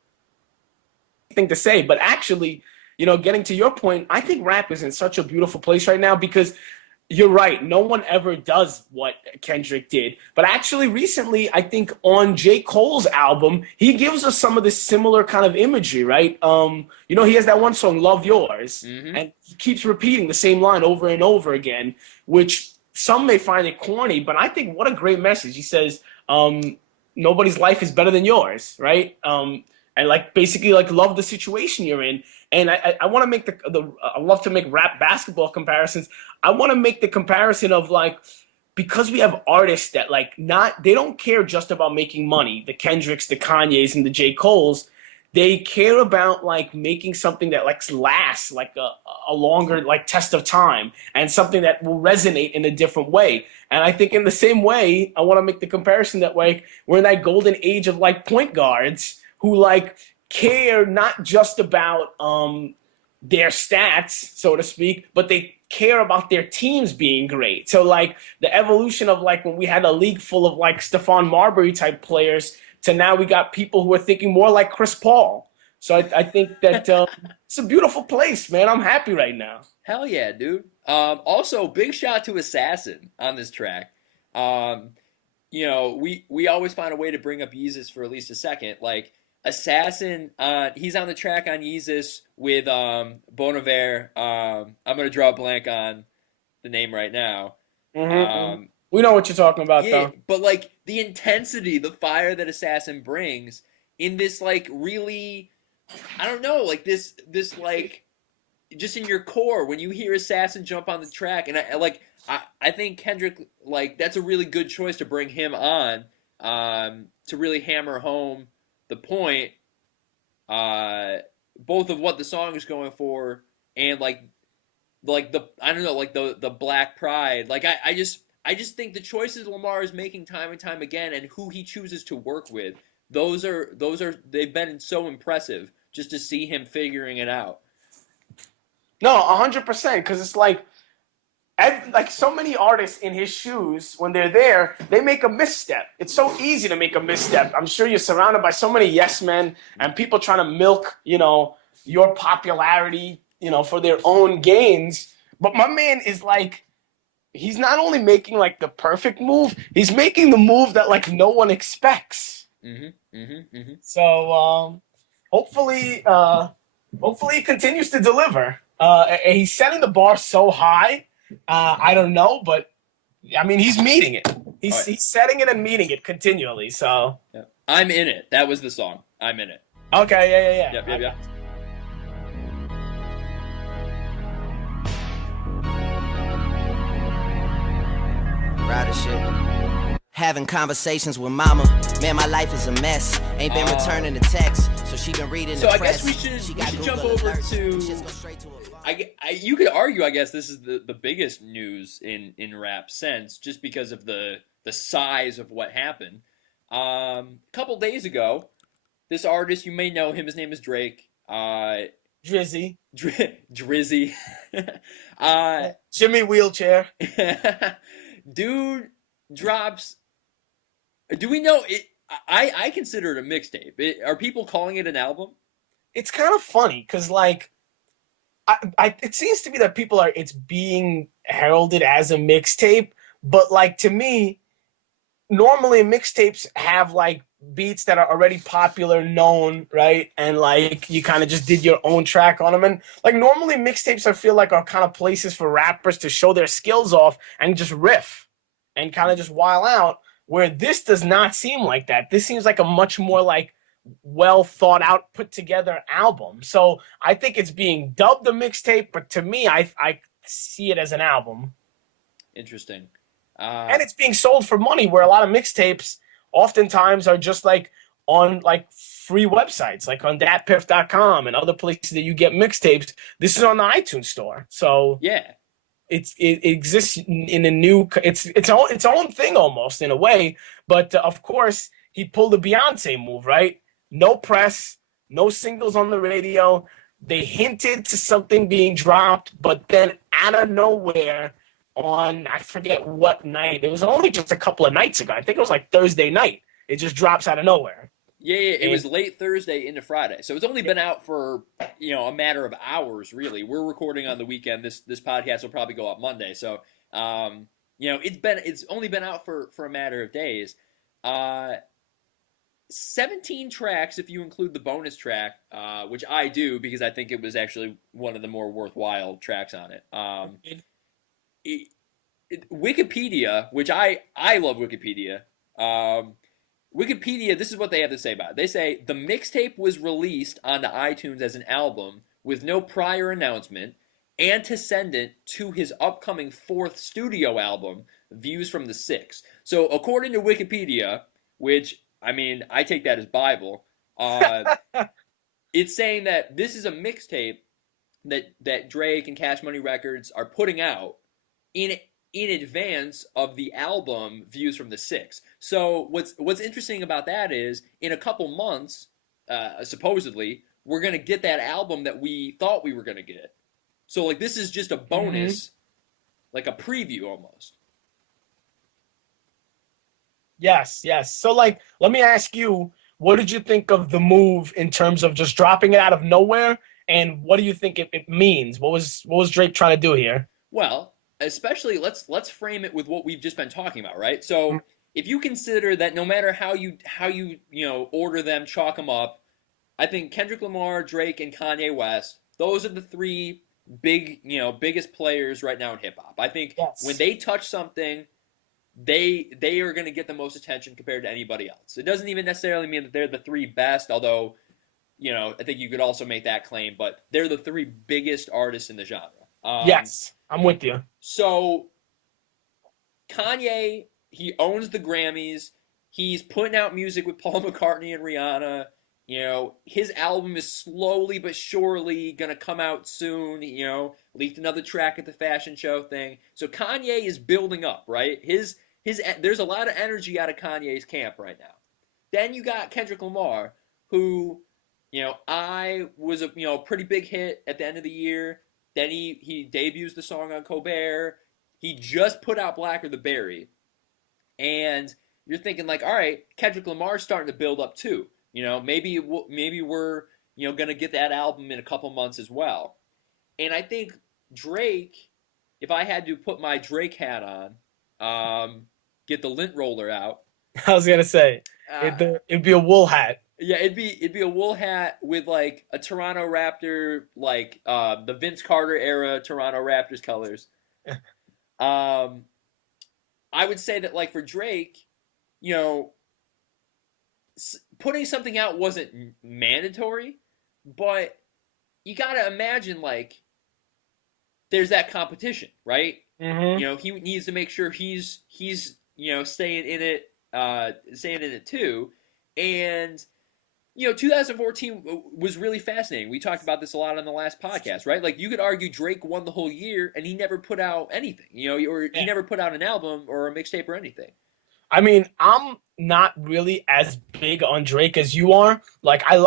thing to say. But actually, getting to your point, I think rap is in such a beautiful place right now because you're right. No one ever does what Kendrick did. But actually, recently, I think on J. Cole's album, he gives us some of this similar kind of imagery, right? He has that one song, Love Yours, and he keeps repeating the same line over and over again, which some may find it corny, but I think what a great message. He says, nobody's life is better than yours, right? And like basically like love the situation you're in. And I want to make I love to make rap basketball comparisons. I want to make the comparison of like because we have artists that like not they don't care just about making money, the Kendricks, the Kanyes, and the J. Coles. They care about like making something that like lasts like a longer like test of time and something that will resonate in a different way. And I think in the same way, I want to make the comparison that like we're in that golden age of like point guards who like care not just about their stats, so to speak, but they care about their teams being great. So like the evolution of like when we had a league full of like Stephon Marbury type players to now we got people who are thinking more like Chris Paul. So I think that it's a beautiful place, man. I'm happy right now. Hell yeah, dude. Also, big shout to Assassin on this track. We always find a way to bring up Yeezus for at least a second. Like Assassin, he's on the track on Yeezus with Bonaventure. I'm gonna draw a blank on the name right now. Mm-hmm. We know what you're talking about, though. But like the intensity, the fire that Assassin brings in this like really, I don't know, like this like just in your core when you hear Assassin jump on the track, and I think Kendrick, like, that's a really good choice to bring him on to really hammer home the point, both of what the song is going for and like the I don't know, like the black pride. Like I just think the choices Lamar is making time and time again and who he chooses to work with, those are they've been so impressive just to see him figuring it out. No, 100%, because it's like so many artists in his shoes, when they're there, they make a misstep. It's so easy to make a misstep. I'm sure you're surrounded by so many yes men and people trying to milk, your popularity, for their own gains. But my man is like, he's not only making like the perfect move, he's making the move that like no one expects. So hopefully he continues to deliver. And he's setting the bar so high. I don't know, but I mean, he's meeting it. He's setting it and meeting it continually. So I'm in it. That was the song. I'm in it. Okay, yeah. Yep. Proud of shit. Having conversations with mama. Man, my life is a mess. Ain't been returning the text, so she been reading the press. So I guess we should jump over to. You could argue, I guess, this is the biggest news in rap sense, just because of the size of what happened. Couple days ago, this artist, you may know him. His name is Drake. Drizzy. Drizzy. Jimmy Wheelchair. Dude drops. Do we know it? I consider it a mixtape. Are people calling it an album? It's kind of funny because like. It seems to be that it's being heralded as a mixtape, but like to me, normally mixtapes have like beats that are already popular, known, right? And like you kind of just did your own track on them. And like normally mixtapes I feel like are kind of places for rappers to show their skills off and just riff and kind of just while out, where this does not seem like that. This seems like a much more like well thought out, put together album. So I think it's being dubbed a mixtape, but to me, I see it as an album. Interesting. And it's being sold for money, where a lot of mixtapes oftentimes are just like on like free websites, like on datpiff.com and other places that you get mixtapes. This is on the iTunes store. So yeah, it exists in a new, its own thing almost in a way. But of course, he pulled a Beyonce move, right? No press, no singles on the radio. They hinted to something being dropped, but then out of nowhere on, I forget what night. It was only just a couple of nights ago. I think it was like Thursday night. It just drops out of nowhere. Yeah, it was late Thursday into Friday. So it's only been out for, a matter of hours, really. We're recording on the weekend. This podcast will probably go up Monday. So, it's only been out for a matter of days. 17 tracks if you include the bonus track, which I do because I think it was actually one of the more worthwhile tracks on it. Wikipedia, which I love Wikipedia. Wikipedia, this is what they have to say about it. They say, the mixtape was released onto iTunes as an album with no prior announcement, antecedent to his upcoming fourth studio album, views from the 6. So according to Wikipedia, which I mean I take that as Bible, it's saying that this is a mixtape that Drake and Cash Money Records are putting out in advance of the album Views from the 6. So what's interesting about that is in a couple months, supposedly, we're gonna get that album that we thought we were gonna get. So like this is just a bonus, like a preview almost. Yes. So like, let me ask you, what did you think of the move in terms of just dropping it out of nowhere? And what do you think it means? What was Drake trying to do here? Well, especially let's frame it with what we've just been talking about, right? So if you consider that no matter how you order them, chalk them up, I think Kendrick Lamar, Drake, and Kanye West, those are the 3 biggest players right now in hip hop. I think when they touch something, they are going to get the most attention compared to anybody else. It doesn't even necessarily mean that they're the 3 best, although I think you could also make that claim, but they're the 3 biggest artists in the genre. Yes, I'm with you. So Kanye, he owns the Grammys. He's putting out music with Paul McCartney and Rihanna. His album is slowly but surely gonna come out soon. Leaked another track at the fashion show thing. So Kanye is building up, right? There's a lot of energy out of Kanye's camp right now. Then you got Kendrick Lamar, who, I was a pretty big hit at the end of the year. Then he debuts the song on Colbert. He just put out Blacker the Berry. And you're thinking like, all right, Kendrick Lamar's starting to build up too. Maybe we're gonna get that album in a couple months as well. And I think Drake, if I had to put my Drake hat on, get the lint roller out. I was gonna say it'd be a wool hat. Yeah, it'd be a wool hat with like a Toronto Raptor, like the Vince Carter era Toronto Raptors colors. I would say that like for Drake, putting something out wasn't mandatory, but you gotta imagine like there's that competition, right? He needs to make sure he's staying in it too, and 2014 was really fascinating. We talked about this a lot on the last podcast, right? Like you could argue Drake won the whole year and he never put out anything, or he never put out an album or a mixtape or anything. I mean, I'm not really as big on Drake as you are. Like, I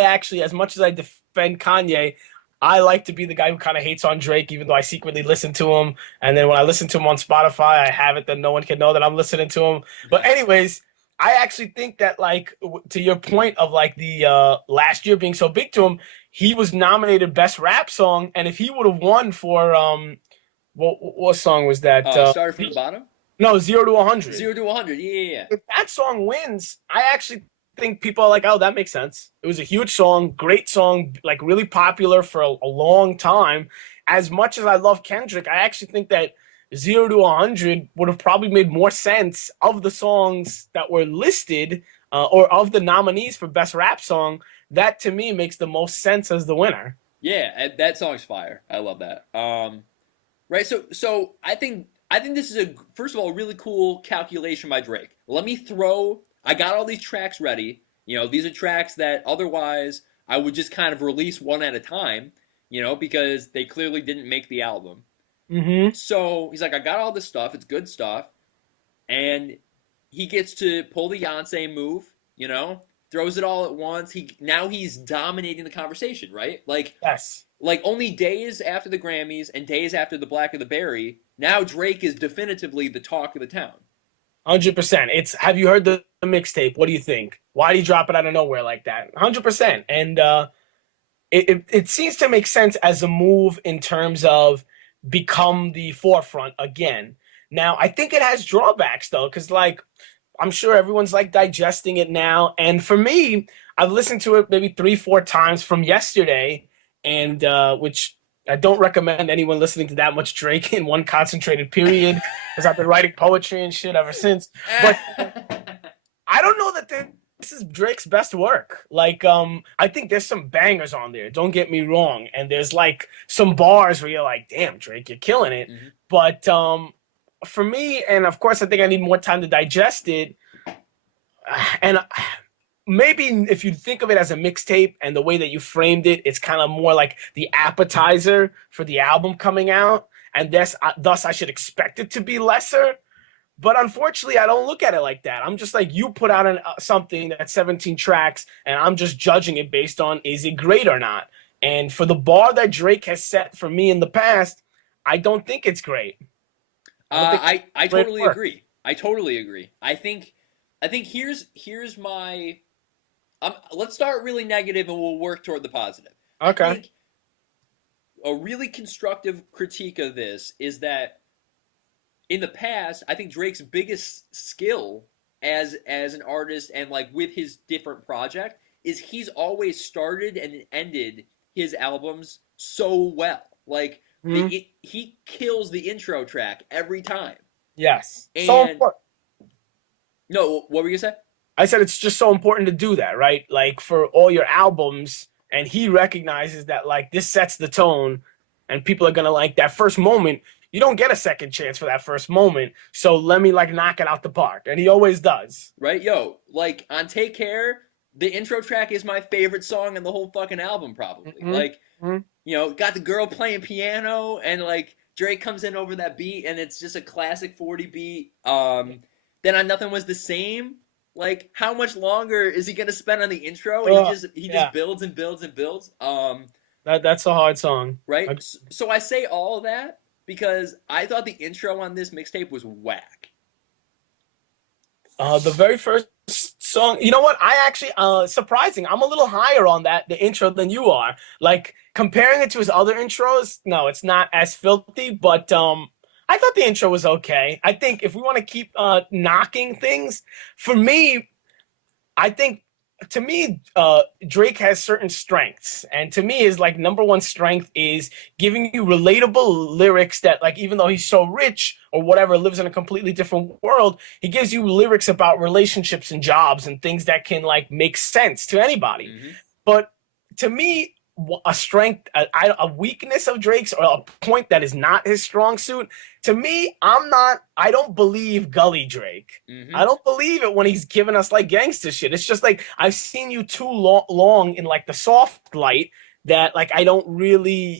actually, as much as I defend Kanye, I like to be the guy who kind of hates on Drake, even though I secretly listen to him. And then when I listen to him on Spotify, I have it that no one can know that I'm listening to him. But anyways, I actually think that, like, to your point of, like, the last year being so big to him, he was nominated Best Rap Song. And if he would have won for, what song was that? Started from the bottom? No, 0 to 100. 0 to 100, yeah. If that song wins, I actually think people are like, oh, that makes sense. It was a huge song, great song, like really popular for a long time. As much as I love Kendrick, I actually think that 0 to 100 would have probably made more sense of the songs that were listed or of the nominees for Best Rap Song. That, to me, makes the most sense as the winner. Yeah, that song's fire. I love that. Right, so I think this is first of all, a really cool calculation by Drake. I got all these tracks ready. These are tracks that otherwise I would just kind of release one at a time, because they clearly didn't make the album. So he's like, I got all this stuff. It's good stuff. And he gets to pull the Beyonce move, throws it all at once. Now he's dominating the conversation, right? Like, yes. Like only days after the Grammys and days after the Black of the Berry, now Drake is definitively the talk of the town. 100%. Have you heard the mixtape? What do you think? Why did he drop it out of nowhere like that? 100%. And it seems to make sense as a move in terms of become the forefront again. Now, I think it has drawbacks though, because like I'm sure everyone's like digesting it now. And for me, I've listened to it maybe 3-4 times from yesterday, and which I don't recommend anyone listening to that much Drake in one concentrated period, because I've been writing poetry and shit ever since. But I don't know that this is Drake's best work. Like, I think there's some bangers on there. Don't get me wrong. And there's like some bars where you're like, damn, Drake, you're killing it. But for me, and of course, I think I need more time to digest it. And maybe if you think of it as a mixtape and the way that you framed it, it's kind of more like the appetizer for the album coming out, and thus I should expect it to be lesser. But unfortunately, I don't look at it like that. I'm just like, you put out something that's 17 tracks, and I'm just judging it based on, is it great or not? And for the bar that Drake has set for me in the past, I don't think it's great. I totally agree. I totally agree. I think here's my. Let's start really negative and we'll work toward the positive. Okay. I think a really constructive critique of this is that in the past, I think Drake's biggest skill as an artist and like with his different project is he's always started and ended his albums so well. Like he kills the intro track every time. Yes. And so important. No, what were you gonna say? I said it's just so important to do that, right? Like for all your albums, and he recognizes that like this sets the tone, and people are gonna like that first moment. You don't get a second chance for that first moment, so let me like knock it out the park, and he always does. Right, yo, like on Take Care, the intro track is my favorite song in the whole fucking album, probably. Like, you know, got the girl playing piano, and like Drake comes in over that beat, and it's just a classic 40 beat. Then on Nothing Was the Same. Like, how much longer is he gonna spend on the intro? And he just builds and builds and builds. That's a hard song, right? So I say all of that because I thought the intro on this mixtape was whack. The very first song, you know what? I actually, surprising, I'm a little higher on the intro than you are. Like, comparing it to his other intros, no, it's not as filthy, but I thought the intro was okay. I think if we want to keep knocking things, for me, I think, to me, Drake has certain strengths. And to me, his like number one strength is giving you relatable lyrics that, like, even though he's so rich or whatever, lives in a completely different world, he gives you lyrics about relationships and jobs and things that can like make sense to anybody. But to me, a strength, a weakness of Drake's, or a point that is not his strong suit, to me, I don't believe Gully Drake. I don't believe it when he's giving us like gangster shit. It's just like, I've seen you too long in like the soft light that like I don't really,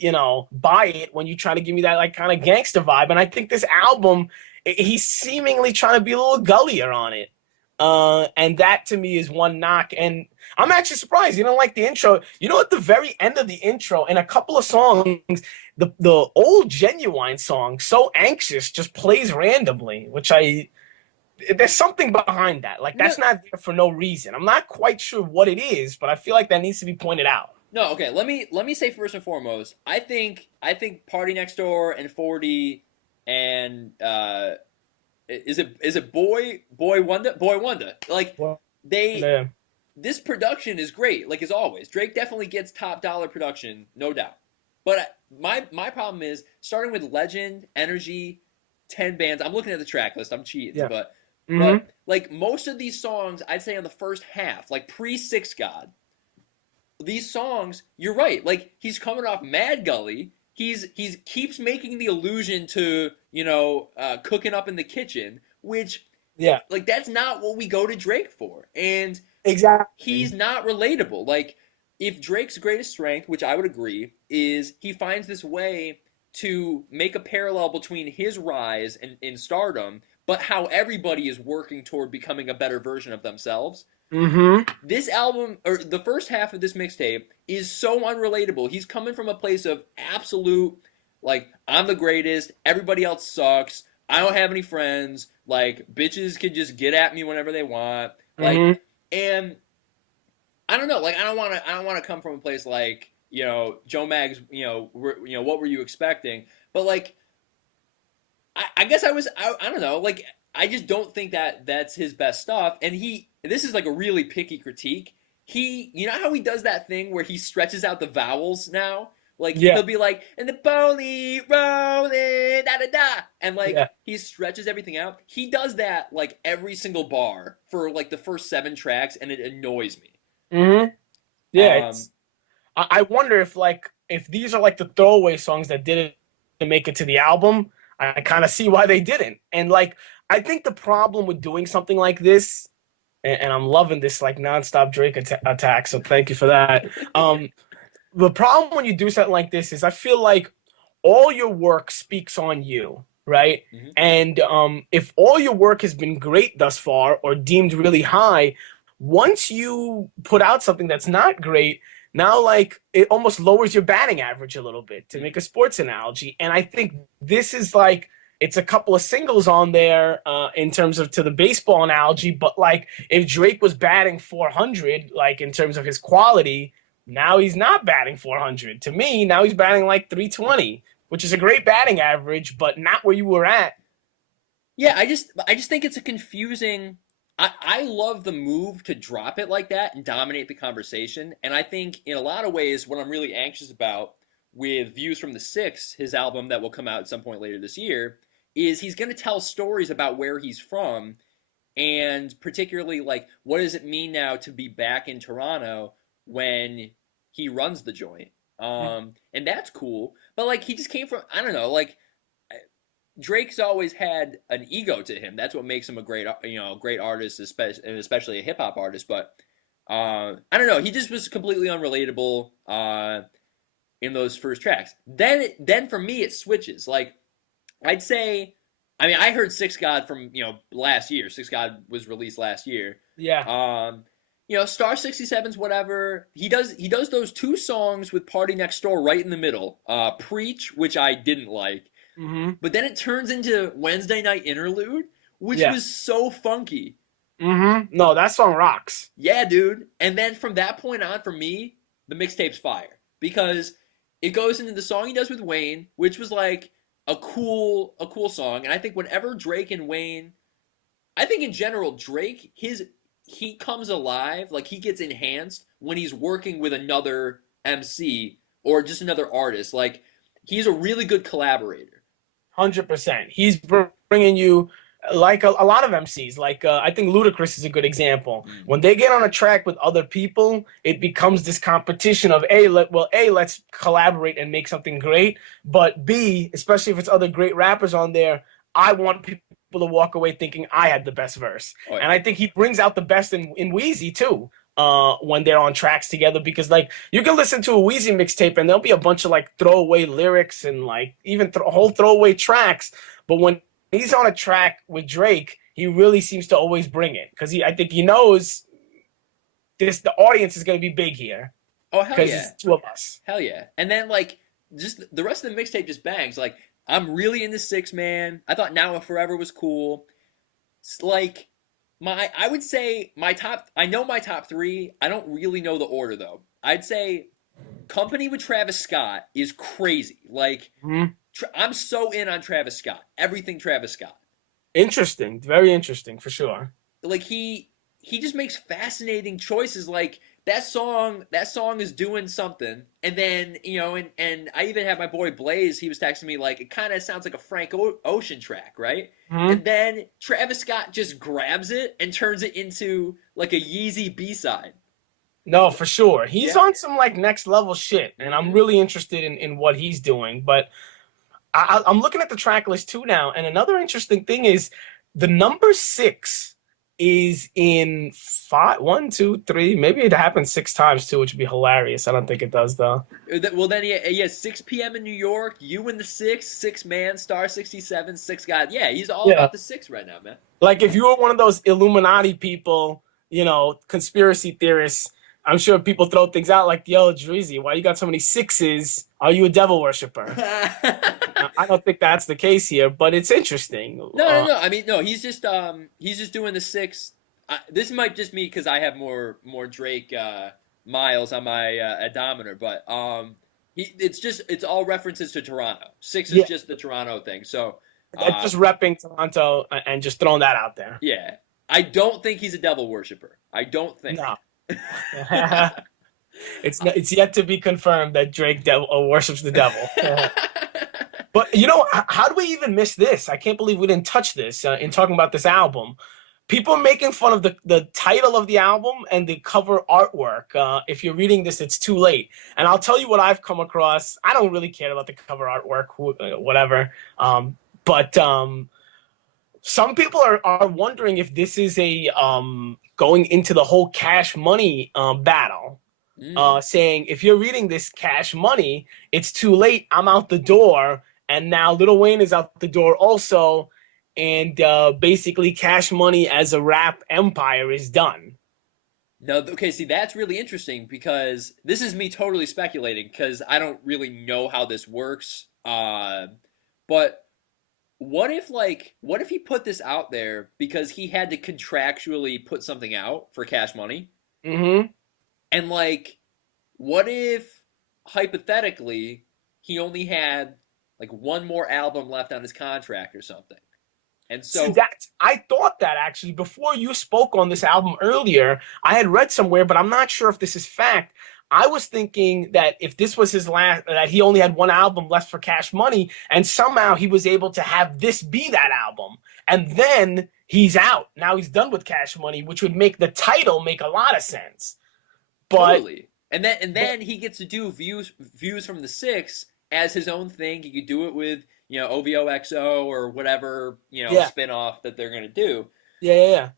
buy it when you try to give me that like kind of gangster vibe. And I think this album, he's seemingly trying to be a little gullier on it. And that to me is one knock. And I'm actually surprised you don't like the intro. You know, at the very end of the intro, in a couple of songs, the old Genuine song, So Anxious, just plays randomly, which there's something behind that. Like, that's not there for no reason. I'm not quite sure what it is, but I feel like that needs to be pointed out. No, okay, let me say first and foremost, I think Party Next Door and 40 and is it Boy Wonder? Like, this production is great, like as always. Drake definitely gets top dollar production, no doubt. But my problem is starting with Legend, Energy, 10 bands. I'm looking at the track list. I'm cheating, but like most of these songs, I'd say on the first half, like pre Six God, these songs, you're right. Like, he's coming off Mad Gully. He's keeps making the allusion to cooking up in the kitchen, which like that's not what we go to Drake for, and exactly he's not relatable. Like, if Drake's greatest strength, which I would agree, is he finds this way to make a parallel between his rise in stardom, but how everybody is working toward becoming a better version of themselves. This album, or the first half of this mixtape, is so unrelatable. He's coming from a place of absolute, like, I'm the greatest, everybody else sucks, I don't have any friends, like, bitches can just get at me whenever they want, like, and I don't know, like, I don't want to come from a place like, Joe Mags, what were you expecting? But like, I guess I don't know, like, I just don't think that's his best stuff. And this is like a really picky critique. You know how he does that thing where he stretches out the vowels now? Like, he'll be like, and the pony rolling, da da da. And like, he stretches everything out. He does that like every single bar for like the first 7 tracks, and it annoys me. Yeah. I wonder if these are like the throwaway songs that didn't make it to the album. I kind of see why they didn't. And like, I think the problem with doing something like this, and I'm loving this like nonstop Drake attack. So thank you for that. The problem when you do something like this is I feel like all your work speaks on you, right? Mhm. And if all your work has been great thus far or deemed really high, once you put out something that's not great, now like it almost lowers your batting average a little bit, to make a sports analogy. And I think this is like it's a couple of singles on there in terms of to the baseball analogy, but like if Drake was batting 400, like in terms of his quality, now he's not batting 400. To me, now he's batting like 320, which is a great batting average, but not where you were at. Yeah, I just think it's a confusing. I love the move to drop it like that and dominate the conversation. And I think in a lot of ways, what I'm really anxious about with Views from the Six, his album that will come out at some point later this year, is he's going to tell stories about where he's from, and particularly like what does it mean now to be back in Toronto when he runs the joint. And that's cool. But like he just came from, I don't know, like Drake's always had an ego to him. That's what makes him a great, great artist, especially a hip hop artist. But I don't know. He just was completely unrelatable in those first tracks. Then for me, it switches. Like I'd say, I mean, I heard Six God from last year. Six God was released last year. Yeah. Star 67's whatever. He does those two songs with Party Next Door right in the middle. Preach, which I didn't like. Mm-hmm. But then it turns into Wednesday Night Interlude, which was so funky. Mm-hmm. No, that song rocks. Yeah, dude. And then from that point on, for me, the mixtape's fire. Because it goes into the song he does with Wayne, which was like a cool song. And I think whenever Drake and Wayne, I think in general, Drake, he comes alive, like he gets enhanced when he's working with another MC or just another artist. Like he's a really good collaborator. 100%. He's bringing you like a lot of MCs. Like I think Ludacris is a good example. When they get on a track with other people, it becomes this competition of let's collaborate and make something great. But B, especially if it's other great rappers on there, I want people to walk away thinking I had the best verse. Oh, yeah. And I think he brings out the best in Weezy too. When they're on tracks together, because like you can listen to a Weezy mixtape and there'll be a bunch of like throwaway lyrics and like even whole throwaway tracks, but when he's on a track with Drake, he really seems to always bring it because I think he knows the audience is going to be big here. Oh hell yeah! Because it's two of us. Hell yeah! And then like just the rest of the mixtape just bangs. Like I'm really into Six Man. I thought Now and Forever was cool. It's like. I would say my top three. I don't really know the order though. I'd say Company with Travis Scott is crazy. Like I'm so in on Travis Scott. Everything Travis Scott. Interesting, very interesting for sure. Like he just makes fascinating choices. Like that song is doing something, and then and I even had my boy Blaze. He was texting me like it kind of sounds like a Frank Ocean track, right? And then Travis Scott just grabs it and turns it into like a Yeezy B-side. No, for sure. He's on some like next level shit, and I'm really interested in what he's doing. But I'm looking at the track list too now, and another interesting thing is the number 6 is in 5, 1, 2, 3. Maybe it happens 6 times too, which would be hilarious. I don't think it does though. Well, then he has 6 p.m. in New York. You and the 6 man, Star 67, 6 God. Yeah, he's all about the 6 right now, man. Like if you were one of those Illuminati people, conspiracy theorists, I'm sure people throw things out like, "Yo, Dreezy, why you got so many 6s? Are you a devil worshiper?" I don't think that's the case here, but it's interesting. No. I mean, no. He's just doing the 6. This might just me because I have more Drake miles on my odometer, but it's all references to Toronto. 6 is just the Toronto thing. So it's just repping Toronto and just throwing that out there. Yeah, I don't think he's a devil worshiper. I don't think. No. It's yet to be confirmed that Drake worships the devil. But how do we even miss this? I can't believe we didn't touch this in talking about this album. People are making fun of the title of the album and the cover artwork. If you're reading this, it's too late. And I'll tell you what I've come across. I don't really care about the cover artwork, whatever. But But some people are wondering if this is a going into the whole Cash Money battle. Saying if you're reading this Cash Money, it's too late. I'm out the door, and now Lil Wayne is out the door also, and basically Cash Money as a rap empire is done. No, okay, see, that's really interesting because this is me totally speculating because I don't really know how this works. But what if he put this out there because he had to contractually put something out for Cash Money? Mm-hmm. And like, what if hypothetically he only had like one more album left on his contract or something? And so See, I thought that actually before you spoke on this album earlier, I had read somewhere, but I'm not sure if this is fact. I was thinking that if this was his last, that he only had one album left for Cash Money, and somehow he was able to have this be that album, and then he's out. Now he's done with Cash Money, which would make the title make a lot of sense. But totally. And then he gets to do views from the 6 as his own thing. He could do it with, OVOXO or whatever, spin-off that they're gonna do. Yeah.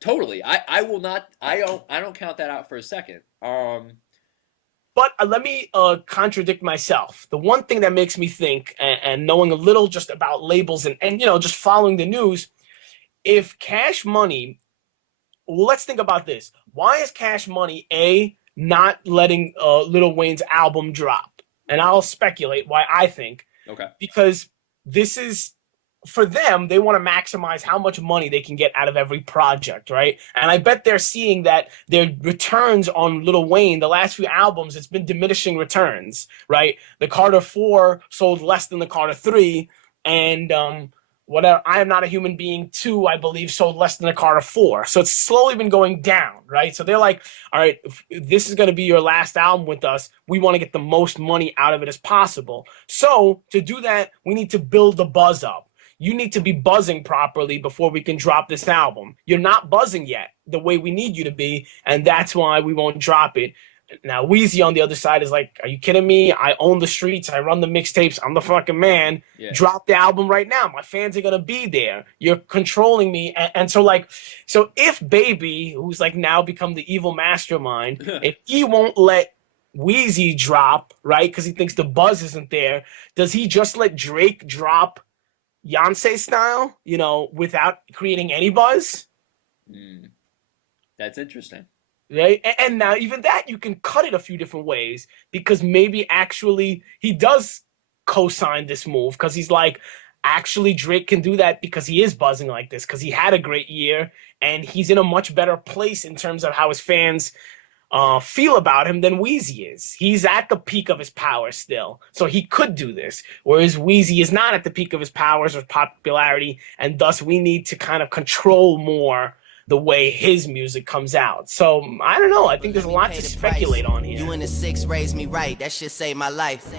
Totally. I will not. I don't count that out for a second. But let me contradict myself. The one thing that makes me think, and knowing a little just about labels and just following the news, if Cash Money, let's think about this. Why is Cash Money not letting Lil Wayne's album drop? And I'll speculate why I think. Okay. Because this is, for them, they want to maximize how much money they can get out of every project, right? And I bet they're seeing that their returns on Lil Wayne, the last few albums, it's been diminishing returns, right? The Carter 4 sold less than the Carter 3, and whatever, I Am Not a Human Being 2, I believe, sold less than the Carter 4. So it's slowly been going down, right? So they're like, all right, if this is going to be your last album with us, we want to get the most money out of it as possible. So to do that, we need to build the buzz up. You need to be buzzing properly before we can drop this album. You're not buzzing yet the way we need you to be, and that's why we won't drop it. Now, Weezy on the other side is like, are you kidding me? I own the streets. I run the mixtapes. I'm the fucking man. Yeah. Drop the album right now. My fans are going to be there. You're controlling me. And so if Baby, who's like now become the evil mastermind, if he won't let Weezy drop, right, because he thinks the buzz isn't there, does he just let Drake drop Beyonce style, without creating any buzz? That's interesting. Right? And now even that, you can cut it a few different ways, because maybe actually he does co-sign this move because he's like, actually Drake can do that because he is buzzing like this, because he had a great year and he's in a much better place in terms of how his fans feel about him than Weezy is. He's at the peak of his power still, so he could do this, whereas Weezy is not at the peak of his powers or popularity, and thus we need to kind of control more the way his music comes out. So I don't know. I think there's a lot to speculate on here. You in the 6 raised me right. That shit saved my life.